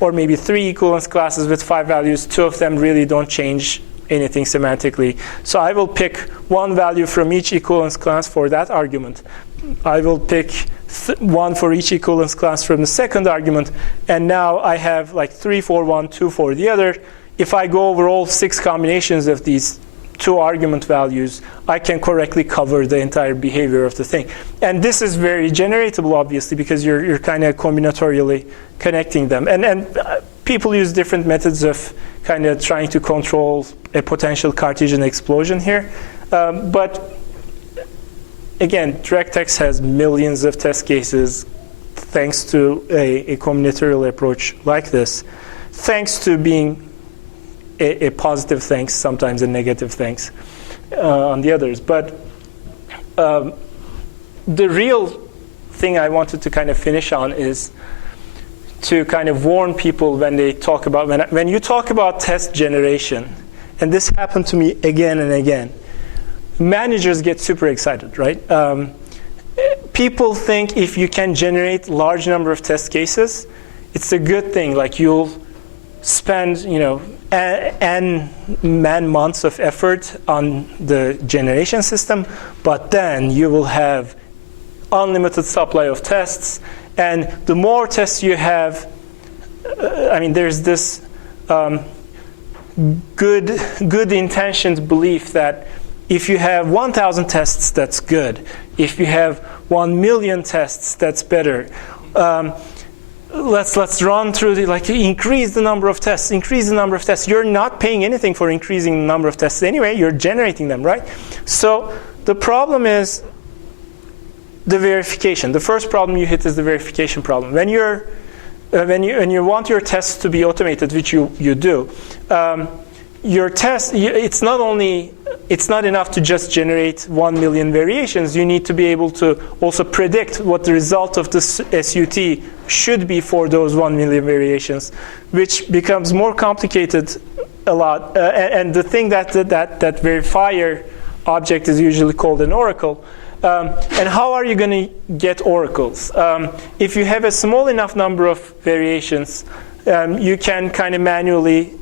or maybe 3 equivalence classes with 5 values. 2 of them really don't change anything semantically. So I will pick 1 value from each equivalence class for that argument. I will pick 1 for each equivalence class from the second argument, and now I have like 3 for one, 2 for the other. If I go over all 6 combinations of these 2 argument values, I can correctly cover the entire behavior of the thing. And this is very generatable, obviously, because you're kind of combinatorially connecting them. And people use different methods of kind of trying to control a potential Cartesian explosion here. But again, DirectX has millions of test cases thanks to a combinatorial approach like this, thanks to being a positive thanks, sometimes a negative thanks on the others. But the real thing I wanted to kind of finish on is to kind of warn people when they talk about, when you talk about test generation, and this happened to me again and again, managers get super excited, right? People think if you can generate large number of test cases, it's a good thing. Like you'll spend, n man-months of effort on the generation system, but then you will have unlimited supply of tests. And the more tests you have, there's this good intentioned belief that if you have 1,000 tests, that's good. If you have 1 million tests, that's better. Let's run through increase the number of tests, increase the number of tests. You're not paying anything for increasing the number of tests anyway. You're generating them, right? So the problem is the verification. The first problem you hit is the verification problem. When you want your tests to be automated, which you do, your test, it's not enough to just generate 1 million variations. You need to be able to also predict what the result of this SUT should be for those 1 million variations, which becomes more complicated a lot. And the thing that verifier object is usually called an oracle. And how are you going to get oracles? If you have a small enough number of variations, you can kind of manually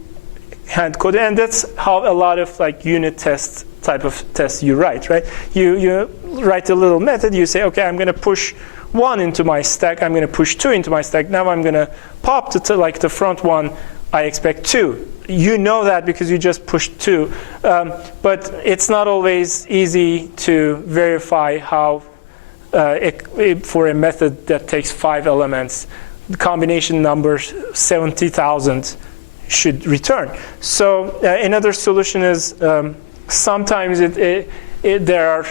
hand code it, and that's how a lot of unit tests type of tests you write, right? You write a little method. You say, okay, I'm going to push 1 into my stack. I'm going to push 2 into my stack. Now I'm going to pop to the front one. I expect 2. You know that because you just pushed 2. But it's not always easy to verify how, for a method that takes 5 elements, the combination number 70,000 should return. So another solution is sometimes there are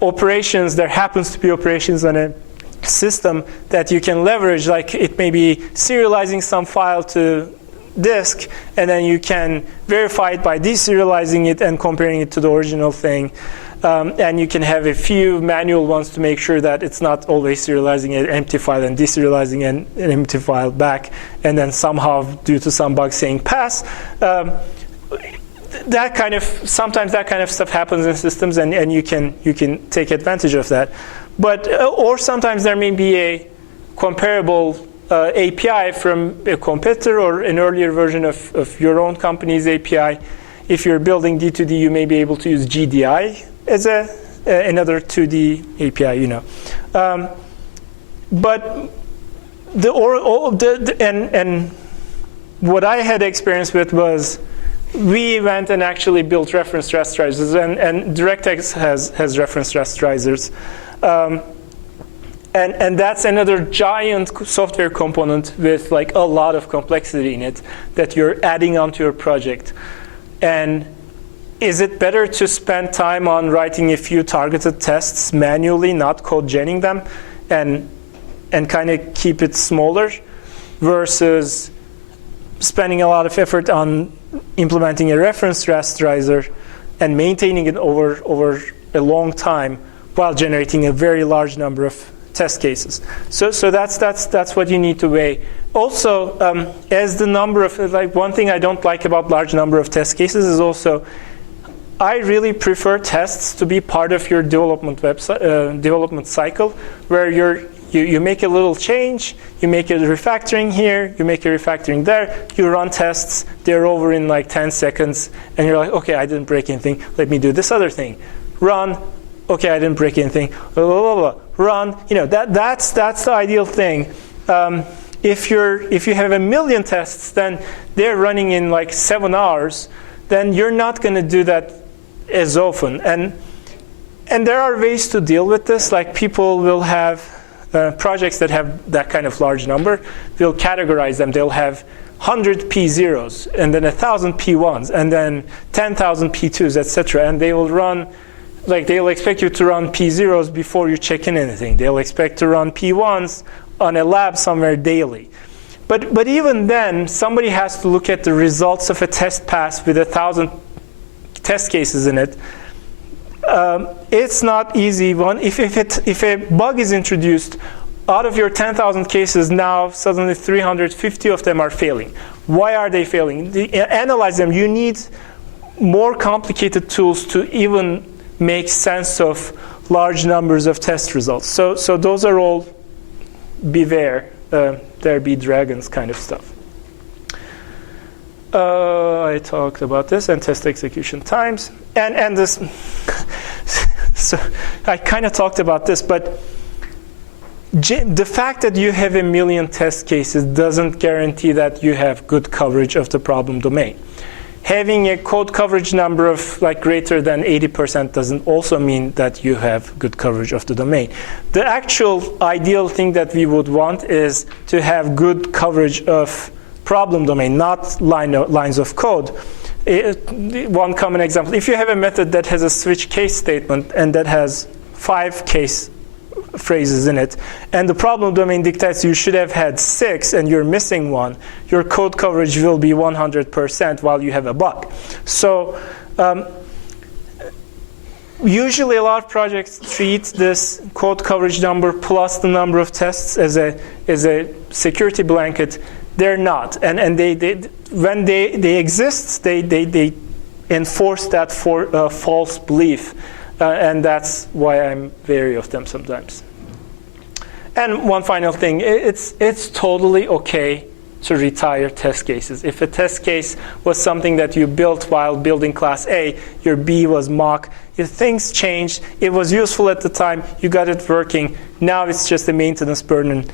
operations, there happens to be operations on a system that you can leverage, like it may be serializing some file to disk, and then you can verify it by deserializing it and comparing it to the original thing. And you can have a few manual ones to make sure that it's not always serializing an empty file and deserializing an empty file back, and then somehow, due to some bug, saying pass. Sometimes that kind of stuff happens in systems, and you can take advantage of that. But or sometimes there may be a comparable API from a competitor or an earlier version of your own company's API. If you're building D2D, you may be able to use GDI as a another 2D API, you know. But and what I had experience with was we went and actually built reference rasterizers, and DirectX has reference rasterizers. And that's another giant software component with like a lot of complexity in it that you're adding onto your project. And is it better to spend time on writing a few targeted tests manually, not code genning them, and kind of keep it smaller, versus spending a lot of effort on implementing a reference rasterizer and maintaining it over a long time while generating a very large number of test cases? So that's what you need to weigh. Also, as the number of, like, one thing I don't like about large number of test cases is also, I really prefer tests to be part of your development development cycle, where you make a little change, you make a refactoring here, you make a refactoring there, you run tests, they're over in like 10 seconds, and you're like, okay, I didn't break anything, let me do this other thing. Run, okay, I didn't break anything, blah, blah, blah. Run, you know, that's the ideal thing. If you have 1 million tests, then they're running in like 7 hours, then you're not going to do that as often. And there are ways to deal with this. Like, people will have projects that have that kind of large number. They'll categorize them. They'll have 100 P0s, and then 1,000 P1s, and then 10,000 P2s, etc. And they will run, like, they'll expect you to run P0s before you check in anything. They'll expect to run P1s on a lab somewhere daily. But even then, somebody has to look at the results of a test pass with 1,000 test cases in it. It's not easy. If a bug is introduced, out of your 10,000 cases, now suddenly 350 of them are failing. Why are they failing? Analyze them. You need more complicated tools to even make sense of large numbers of test results. So those are all beware, there be dragons kind of stuff. I talked about this, and test execution times, and this. So I kind of talked about this, but the fact that you have 1 million test cases doesn't guarantee that you have good coverage of the problem domain. Having a code coverage number of like greater than 80% doesn't also mean that you have good coverage of the domain. The actual ideal thing that we would want is to have good coverage of problem domain, not lines of code. One common example, if you have a method that has a switch case statement and that has 5 case phrases in it, and the problem domain dictates you should have had 6 and you're missing 1, your code coverage will be 100% while you have a bug. So usually a lot of projects treat this code coverage number plus the number of tests as a security blanket. They're not, and when they exist, they enforce that false belief. And that's why I'm wary of them sometimes. And one final thing, it's totally okay to retire test cases. If a test case was something that you built while building class A, your B was mock, if things changed, it was useful at the time, you got it working, now it's just a maintenance burden.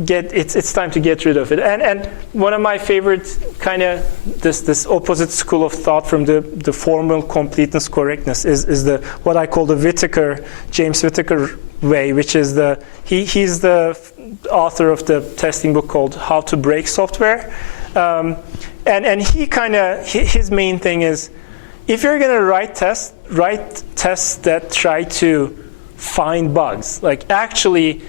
It's time to get rid of it. And one of my favorite kind of this opposite school of thought from the formal completeness correctness is the what I call the James Whittaker way, which is he's the author of the testing book called How to Break Software. And his main thing is, if you're going to write tests that try to find bugs, like actually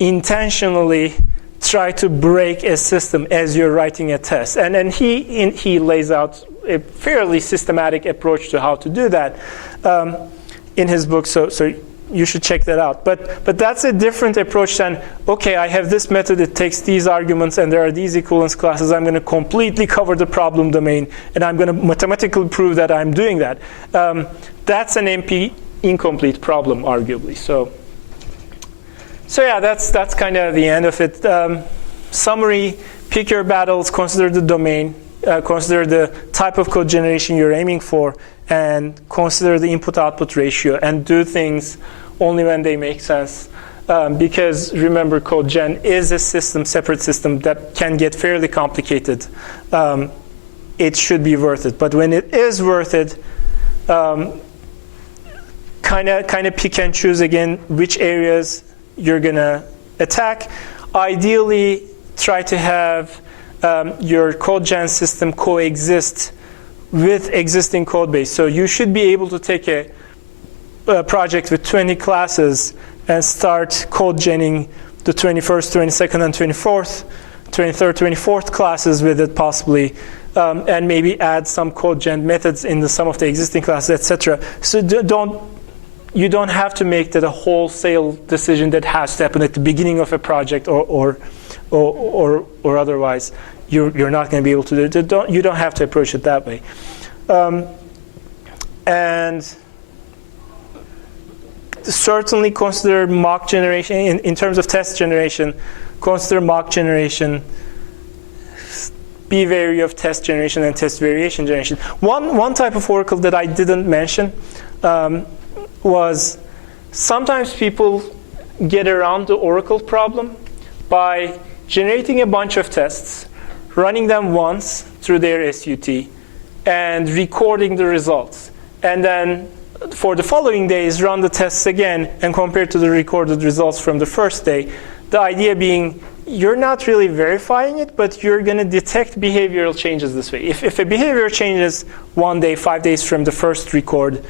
intentionally try to break a system as you're writing a test. And he lays out a fairly systematic approach to how to do that in his book, so you should check that out. But that's a different approach than, okay, I have this method, it takes these arguments, and there are these equivalence classes, I'm going to completely cover the problem domain, and I'm going to mathematically prove that I'm doing that. That's an NP incomplete problem, arguably. So yeah, that's kind of the end of it. Summary, pick your battles, consider the domain, consider the type of code generation you're aiming for, and consider the input-output ratio and do things only when they make sense. Because remember, code gen is a system, separate system that can get fairly complicated. It should be worth it. But when it is worth it, kind of pick and choose again which areas you're gonna attack. Ideally, try to have your code gen system coexist with existing code base. So you should be able to take a project with 20 classes and start code genning the 21st, 22nd, and 24th, 23rd, 24th classes with it possibly, and maybe add some code gen methods in some of the existing classes, etc. So you don't have to make that a wholesale decision that has to happen at the beginning of a project or otherwise. You're not going to be able to do it. You don't have to approach it that way. And certainly consider mock generation. In terms of test generation, consider mock generation. Be wary of test generation and test variation generation. One type of Oracle that I didn't mention was sometimes people get around the Oracle problem by generating a bunch of tests, running them once through their SUT, and recording the results. And then for the following days, run the tests again and compare to the recorded results from the first day. The idea being, you're not really verifying it, but you're going to detect behavioral changes this way. If a behavior changes 1 day, 5 days from the first record,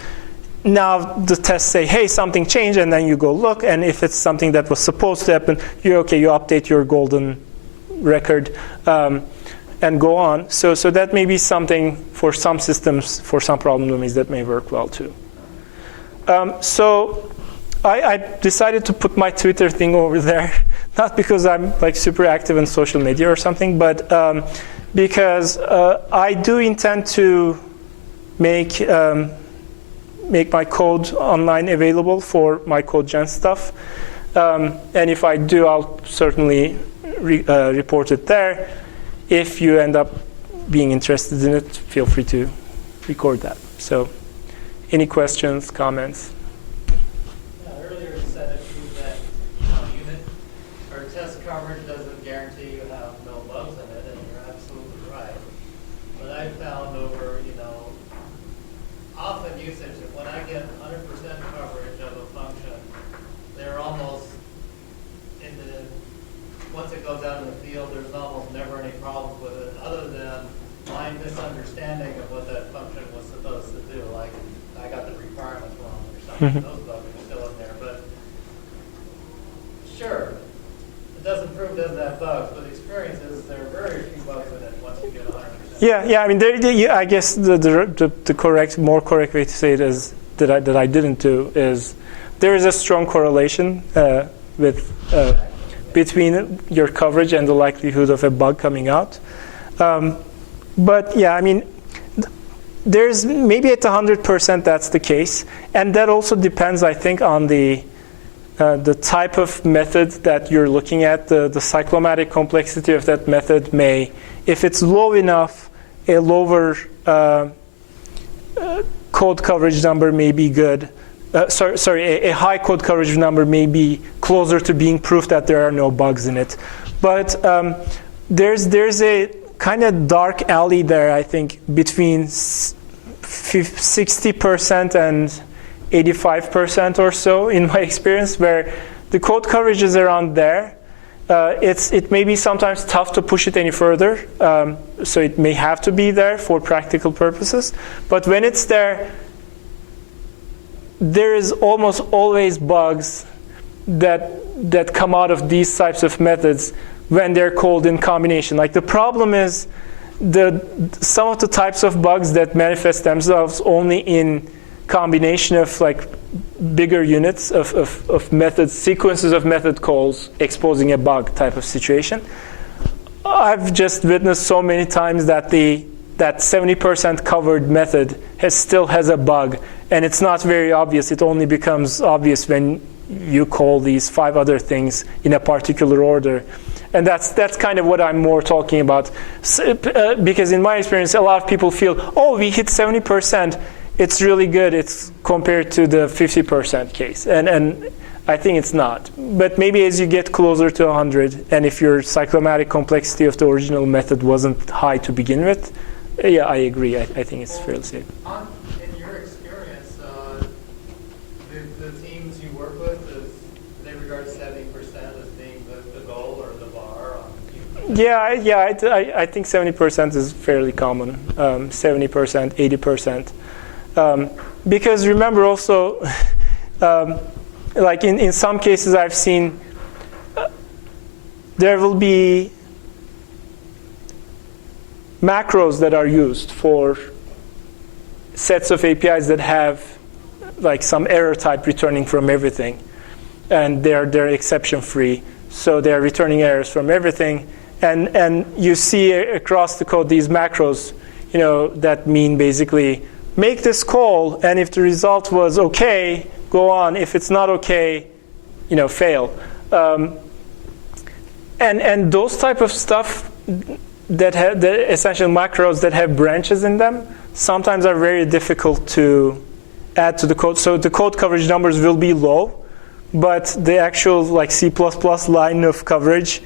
now the tests say, hey, something changed, and then you go look, and if it's something that was supposed to happen, you update your golden record and go on. So that may be something for some systems, for some problem domains that may work well too. So I decided to put my Twitter thing over there, not because I'm like super active in social media or something, but because I do intend to make my code online available for my code gen stuff. And if I do, I'll certainly report it there. If you end up being interested in it, feel free to record that. So any questions, comments? Earlier you said if you use that unit or test coverage doesn't guarantee you have no bugs in it, and you're absolutely right. But I found over, often usage, that when I get 100% coverage of a function, they're almost once it goes out in the field, there's almost never any problems with it, other than my misunderstanding of what that function was supposed to do. Like, I got the requirements wrong or something. Those bugs are still in there. But sure, it doesn't prove it doesn't have bugs, but the experience is there are very few bugs in it once you get 100%. Yeah. I mean, I guess the more correct way to say it is that I didn't do is there is a strong correlation between your coverage and the likelihood of a bug coming out. But yeah, I mean, there's maybe at 100% that's the case, and that also depends, I think, on the type of method that you're looking at. The cyclomatic complexity of that method may, if it's low enough, a lower code coverage number may be good. A high code coverage number may be closer to being proof that there are no bugs in it. But there's a kind of dark alley there, I think, between 60% and 85% or so in my experience, where the code coverage is around there. It may be sometimes tough to push it any further, so it may have to be there for practical purposes. But when it's there, there is almost always bugs that come out of these types of methods when they're called in combination. Like, the problem is some of the types of bugs that manifest themselves only in combination of like bigger units of methods, sequences of method calls exposing a bug type of situation. I've just witnessed so many times that that 70% covered method still has a bug, and it's not very obvious. It only becomes obvious when you call these 5 other things in a particular order. And that's kind of what I'm more talking about. Because in my experience, a lot of people feel, oh, we hit 70%. it's really good. It's compared to the 50% case, and I think it's not. But maybe as you get closer to 100, and if your cyclomatic complexity of the original method wasn't high to begin with, yeah, I agree. I think it's fairly safe. In your experience, the teams you work with, they regard 70% as being the goal or the bar? I think 70% is fairly common. 70%, 80%. Because remember also, like in some cases I've seen, there will be macros that are used for sets of APIs that have like some error type returning from everything, and they're exception free, so they're returning errors from everything, and you see across the code these macros, that mean basically make this call, and if the result was okay, go on. If it's not okay, fail. And those type of stuff that have the essential macros that have branches in them sometimes are very difficult to add to the code. So the code coverage numbers will be low, but the actual like C++ line of coverage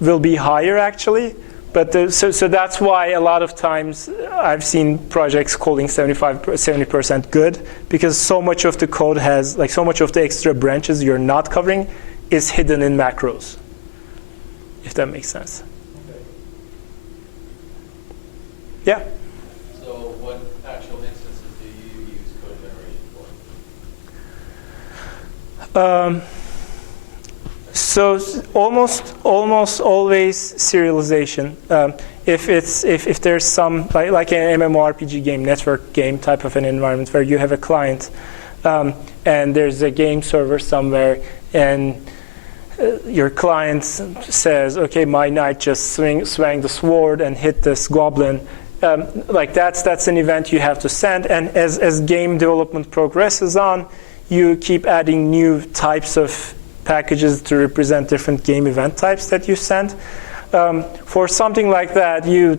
will be higher actually. But so that's why a lot of times I've seen projects calling 70% good, because so much of the code has, like so much of the extra branches you're not covering is hidden in macros, if that makes sense. Okay. Yeah? So what actual instances do you use code generation for? So almost always serialization. If there's some like an MMORPG game, network game type of an environment where you have a client and there's a game server somewhere, and your client says, "Okay, my knight just swang the sword and hit this goblin." Like that's an event you have to send, and as game development progresses on, you keep adding new types of packages to represent different game event types that you send. For something like that, you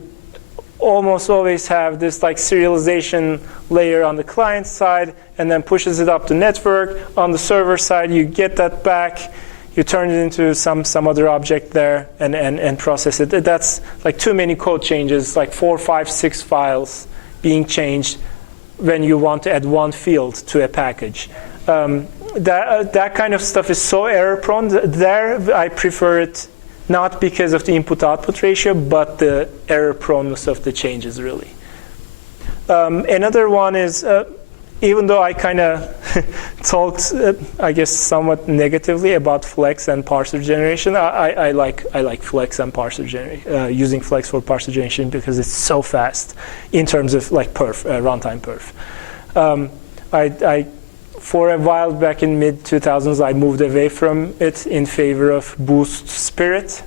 almost always have this like serialization layer on the client side, and then pushes it up the network. On the server side, you get that back, you turn it into some other object there, and process it. That's like too many code changes, like 4, 5, 6 files being changed when you want to add one field to a package. That kind of stuff is so error prone. There, I prefer it not because of the input-output ratio, but the error proneness of the changes, really. Another one is, even though I kind of talked, I guess, somewhat negatively about Flex and parser generation, I like Flex and parser generation, using Flex for parser generation because it's so fast in terms of like perf, runtime perf. For a while back in mid-2000s, I moved away from it in favor of Boost Spirit,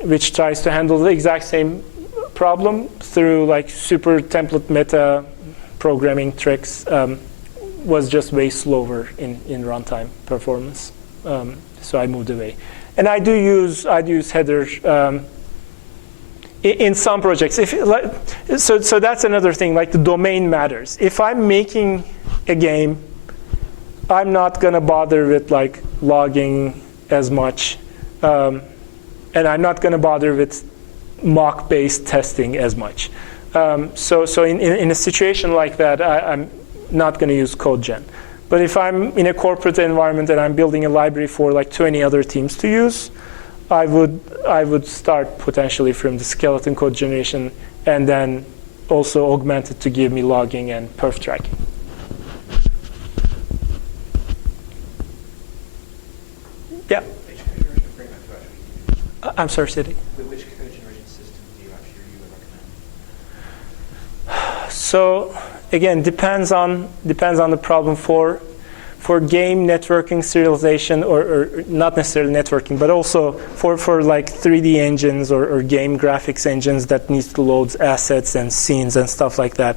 which tries to handle the exact same problem through like super template meta programming tricks. Was just way slower in runtime performance, so I moved away. And I use headers in some projects. So that's another thing. Like the domain matters. If I'm making a game, I'm not gonna bother with like logging as much, and I'm not gonna bother with mock-based testing as much. So in a situation like that, I'm not gonna use code gen. But if I'm in a corporate environment and I'm building a library for like 20 other teams to use, I would start potentially from the skeleton code generation, and then also augment it to give me logging and perf tracking. Yeah. Which code generation framework do you actually use? I'm sorry, City. Which code generation system do you actually recommend? So again, depends on the problem. For game networking serialization, or not necessarily networking, but also for like 3D engines or game graphics engines that needs to load assets and scenes and stuff like that.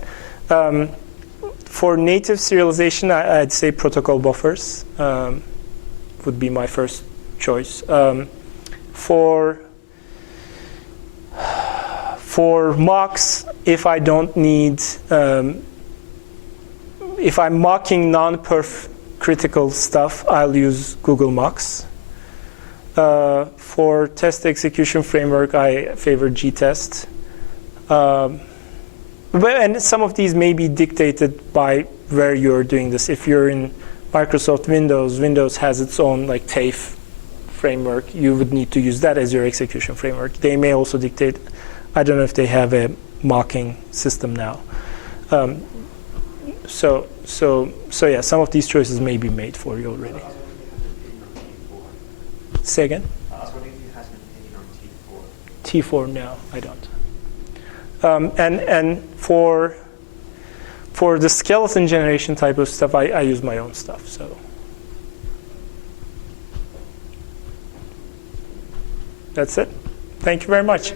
For native serialization, I'd say protocol buffers would be my first choice. For mocks, if I don't need if I'm mocking non-perf critical stuff, I'll use Google Mocks. For test execution framework, I favor gtest. And some of these may be dictated by where you're doing this. If you're in Microsoft Windows, Windows has its own like TAFE framework. You would need to use that as your execution framework. They may also dictate, I don't know if they have a mocking system now. So yeah, some of these choices may be made for you already. Say again? I was wondering if you had an opinion on T4. T4, no, I don't. And for the skeleton generation type of stuff, I use my own stuff. So that's it. Thank you very much.